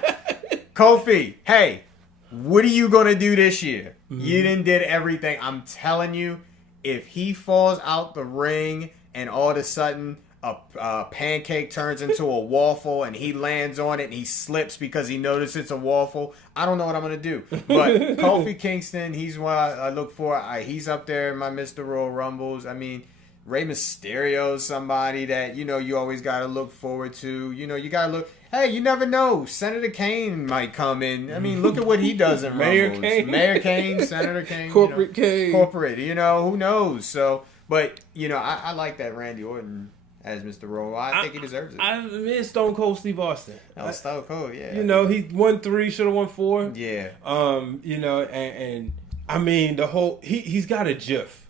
Kofi, hey, what are you going to do this year? Mm-hmm. You did everything. I'm telling you, if he falls out the ring and all of a sudden a pancake turns into a waffle and he lands on it and he slips because he noticed it's a waffle, I don't know what I'm going to do. But Kofi Kingston, he's what I look for. He's up there in my Mr. Royal Rumbles. I mean, Rey Mysterio is somebody that, you know, you always got to look forward to. You know, you got to look. Hey, you never know. Senator Kane might come in. I mean, look at what he does in Rumbles. Mayor Kane, Senator Kane. Corporate Kane. Corporate, you know, who knows? So, but, you know, I like that Randy Orton as Mr. Royal. I think he deserves it. I mean, Stone Cold Steve Austin. Oh, Stone Cold, yeah. You know, he won 3, should have won 4. Yeah. You know, and I mean, the whole, he's got a GIF.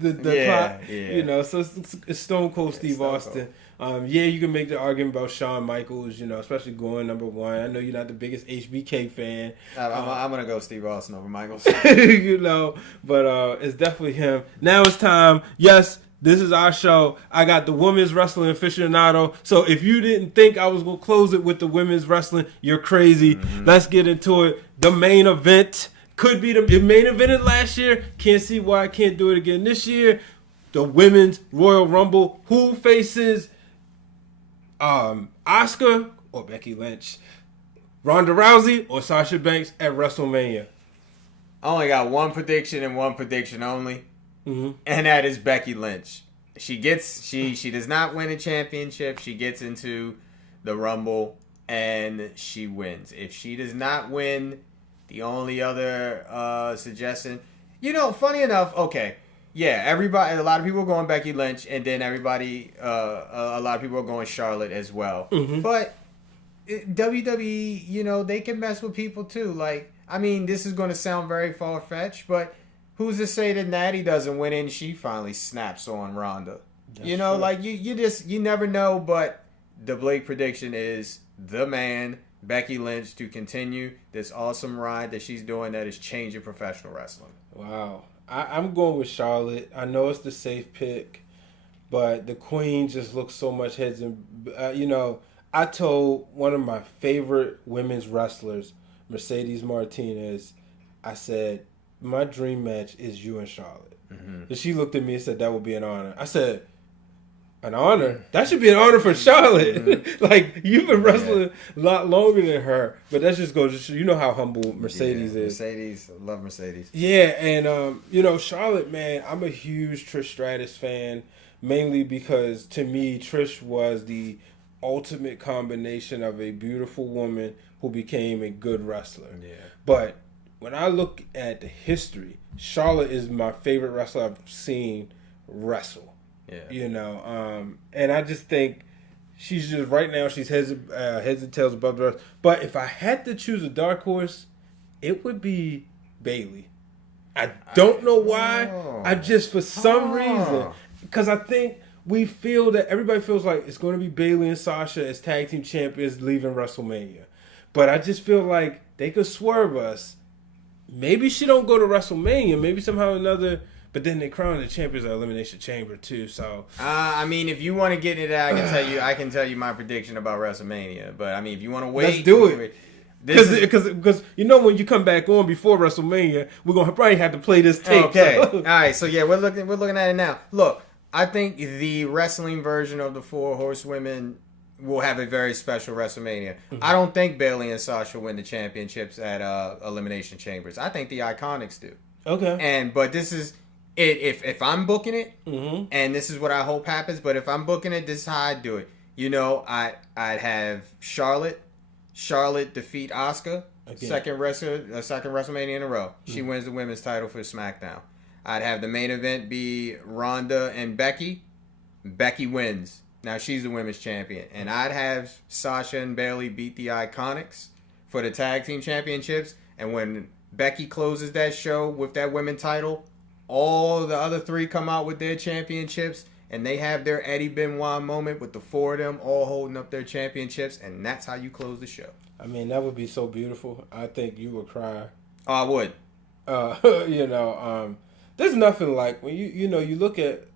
Yeah. You know, so it's Stone Cold Steve Stone Austin. You can make the argument about Shawn Michaels, you know, especially going number 1. I know you're not the biggest HBK fan. I'm going to go Steve Austin over Michaels. You know, but it's definitely him. Now it's time. Yes, this is our show. I got the women's wrestling aficionado. So if you didn't think I was going to close it with the women's wrestling, you're crazy. Mm-hmm. Let's get into it. The main event. Could be the main event last year. Can't see why I can't do it again this year. The Women's Royal Rumble. Who faces Asuka or Becky Lynch? Ronda Rousey or Sasha Banks at WrestleMania? I only got one prediction and one prediction only. Mm-hmm. And that is Becky Lynch. She does not win a championship. She gets into the Rumble and she wins. If she does not win, the only other suggestion, you know, funny enough, okay, yeah, a lot of people are going Becky Lynch, and then a lot of people are going Charlotte as well. Mm-hmm. But WWE, you know, they can mess with people too. Like, I mean, this is going to sound very far-fetched, but who's to say that Natty doesn't win and she finally snaps on Ronda? That's true. Like, you never know, but the Blake prediction is the man, Becky Lynch, to continue this awesome ride that she's doing that is changing professional wrestling. Wow. I'm going with Charlotte. I know it's the safe pick, but the Queen just looks so much heads and you know, I told one of my favorite women's wrestlers, Mercedes Martinez, I said, my dream match is you and Charlotte. Mm-hmm. And she looked at me and said, that would be an honor. I said, an honor? That should be an honor for Charlotte. Mm-hmm. Like, you've been wrestling a lot longer than her, but that just goes to show, you know how humble Mercedes is. Mercedes, I love Mercedes. Yeah, and, you know, Charlotte, man, I'm a huge Trish Stratus fan, mainly because, to me, Trish was the ultimate combination of a beautiful woman who became a good wrestler. Yeah. But when I look at the history, Charlotte is my favorite wrestler I've seen wrestle. Yeah. You know, and I just think she's just, right now, she's heads and tails above the rest. But if I had to choose a dark horse, it would be Bayley. I don't know why. I just, for some reason, because I think we feel that everybody feels like it's going to be Bayley and Sasha as tag team champions leaving WrestleMania. But I just feel like they could swerve us. Maybe she don't go to WrestleMania. Maybe somehow or another. But then they crown the champions at Elimination Chamber too. So I mean, if you want to get into that, I can tell you my prediction about WrestleMania. But I mean, if you want to wait, let's do it. Because you know, when you come back on before WrestleMania, we're gonna probably have to play this tape. Okay, all right. So yeah, we're looking at it now. Look, I think the wrestling version of the Four Horsewomen will have a very special WrestleMania. Mm-hmm. I don't think Bayley and Sasha win the championships at Elimination Chambers. I think the Iconics do. Okay. But this is. If I'm booking it, mm-hmm. and this is what I hope happens, but if I'm booking it, this is how I do it. You know, I'd have Charlotte defeat Asuka. Second WrestleMania in a row. She wins the women's title for SmackDown. I'd have the main event be Ronda and Becky. Becky wins. Now she's the women's champion. And I'd have Sasha and Bayley beat the Iconics for the tag team championships. And when Becky closes that show with that women's title, all the other three come out with their championships. And they have their Eddie Benoit moment with the four of them all holding up their championships. And that's how you close the show. I mean, that would be so beautiful. I think you would cry. Oh, I would. There's nothing like when you look at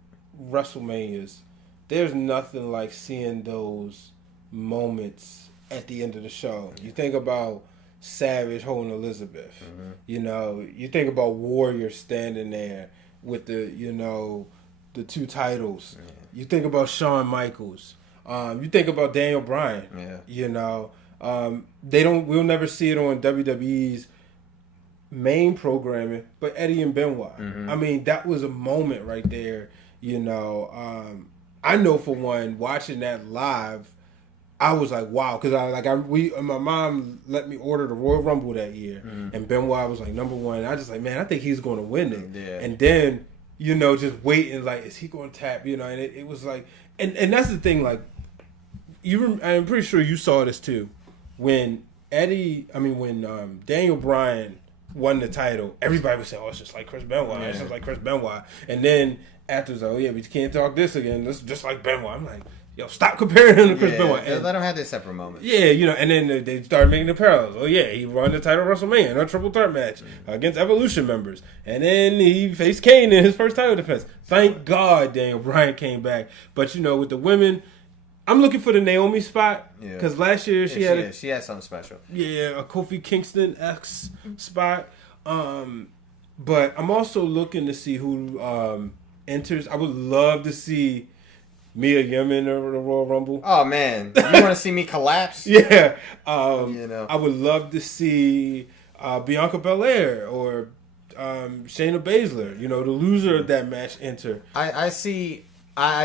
WrestleManias. There's nothing like seeing those moments at the end of the show. You think about Savage holding Elizabeth. You think about Warrior standing there with the two titles. You think about Shawn Michaels. You think about Daniel Bryan. We'll never see it on WWE's main programming, but Eddie and Benoit. I mean, that was a moment right there. I know for one, watching that live, I was like, wow, because my mom let me order the Royal Rumble that year, and Benoit was like number one. I just like, man, I think he's going to win it. Yeah. And then just waiting, like, is he going to tap? And it was like, and that's the thing, like, I'm pretty sure you saw this too. When Daniel Bryan won the title, everybody would say, oh, it's just like Chris Benoit. It's just like Chris Benoit. And then after, oh, yeah, but you can't talk this again. This is just like Benoit. I'm like, yo, stop comparing him to Chris Benoit. And let him have their separate moments. Yeah, and then they started making the parallels. Oh, yeah, he won the title at WrestleMania in a triple threat match against Evolution members. And then he faced Kane in his first title defense. Thank God Daniel Bryan came back. But, with the women, I'm looking for the Naomi spot because last year she had something special. Yeah, a Kofi Kingston X spot. But I'm also looking to see who enters. I would love to see Mia Yim in the Royal Rumble. Oh man, you want to see me collapse? Yeah. I would love to see Bianca Belair or Shayna Baszler. The loser of that match enter. I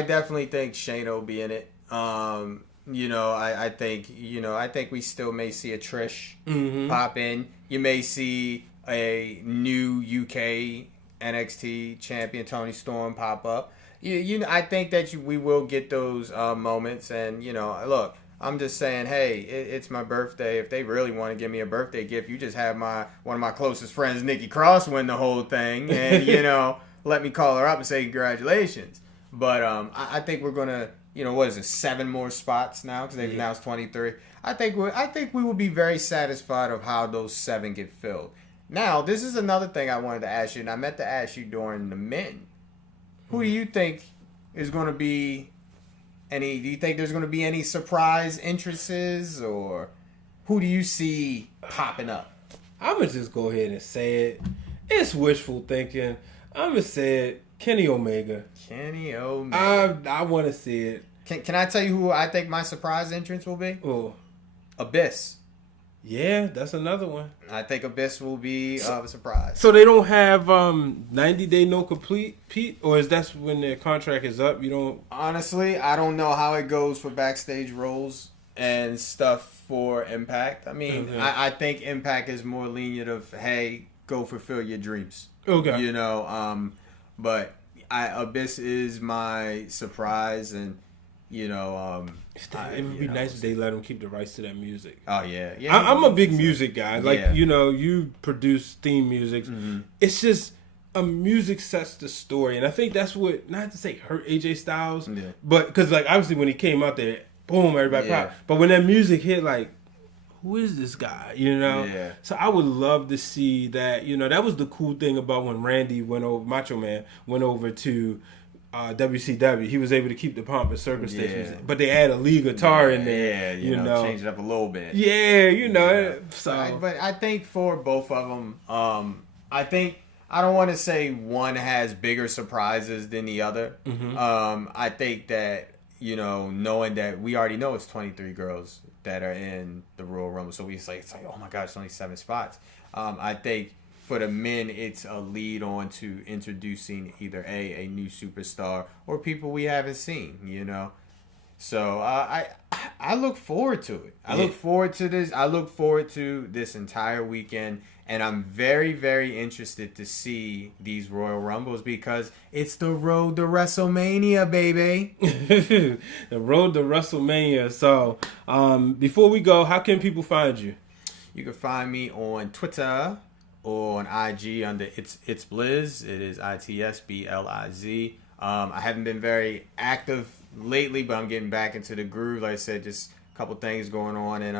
definitely think Shayna will be in it. I think we still may see a Trish pop in. You may see a new UK NXT champion Toni Storm pop up. I think that we will get those moments. And look, I'm just saying, hey, it's my birthday. If they really want to give me a birthday gift, you just have one of my closest friends, Nikki Cross, win the whole thing, and let me call her up and say congratulations. But I think we're gonna. What is it? 7 more spots now because they've announced 23. I think we will be very satisfied of how those 7 get filled. Now, this is another thing I wanted to ask you, and I meant to ask you during the men. Who do you think is going to be do you think there's going to be any surprise entrances, or who do you see popping up? I'm going to just go ahead and say it. It's wishful thinking. I'm going to say it. Kenny Omega. I want to see it. Can I tell you who I think my surprise entrance will be? Oh, Abyss. Yeah, that's another one. I think Abyss will be a surprise. So they don't have 90-day no complete, Pete? Or is that when their contract is up? You don't... Honestly, I don't know how it goes for backstage roles and stuff for Impact. I mean, I think Impact is more lenient of, hey, go fulfill your dreams. Okay. But Abyss is my surprise, and it would be nice if they let them keep the rights to that music. Oh yeah. I'm a big music guy. Like you produce theme music. It's just music sets the story, and I think that's what, not to say hurt AJ Styles, but because obviously when he came out there, boom, everybody popped. But when that music hit, who is this guy? Yeah. So I would love to see that. That was the cool thing about when Randy Macho Man went over to WCW. He was able to keep the pomp and circumstances, but they add a lead guitar in there. Change it up a little bit. So, but I think for both of them, I don't want to say one has bigger surprises than the other. I think that knowing that we already know it's 23 girls that are in the Royal Rumble, so it's like, oh my gosh, it's only 7 spots. I think for the men, it's a lead on to introducing either a new superstar or people we haven't seen. So I look forward to it. I look forward to this. I look forward to this entire weekend. And I'm very, very interested to see these Royal Rumbles because it's the road to WrestleMania, baby. The road to WrestleMania. So before we go, how can people find you? You can find me on Twitter or on IG under It's Blizz. It is ITSBLIZ. I haven't been very active lately, but I'm getting back into the groove. Like I said, just a couple things going on in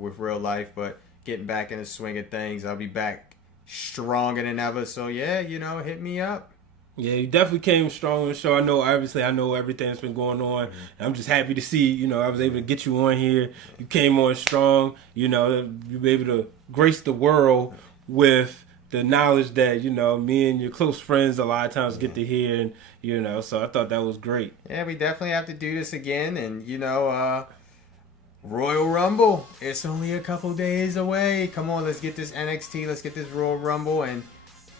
with real life, but getting back in the swing of things. I'll be back stronger than ever. So yeah, hit me up. Yeah, you definitely came strong on the show. I know everything that's been going on. Mm-hmm. I'm just happy to see, I was able to get you on here. You came on strong. You were able to grace the world with the knowledge that, me and your close friends a lot of times get to hear. And, so I thought that was great. Yeah, we definitely have to do this again. And, Royal Rumble, it's only a couple days away. Come on, let's get this NXT, let's get this Royal Rumble, and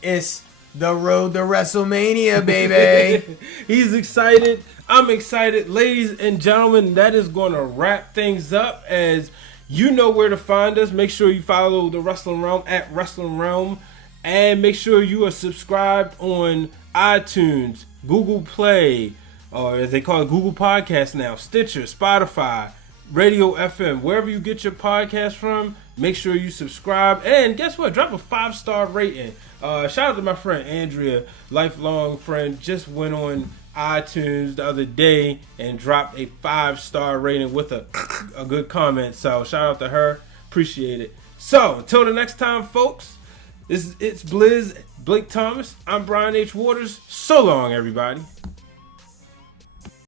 it's the road to WrestleMania, baby. He's excited. I'm excited. Ladies and gentlemen, that is going to wrap things up. As you know where to find us, make sure you follow the Wrestling Realm at Wrestling Realm, and make sure you are subscribed on iTunes, Google Play, or as they call it, Google Podcasts now, Stitcher, Spotify, Radio FM, wherever you get your podcast from. Make sure you subscribe, and guess what? Drop a 5-star rating. Shout out to my friend Andrea, lifelong friend, just went on iTunes the other day and dropped a 5-star rating with a good comment. So shout out to her, appreciate it. So until the next time, folks, it's Blizz, Blake Thomas. I'm Brian H. Waters. So long, everybody.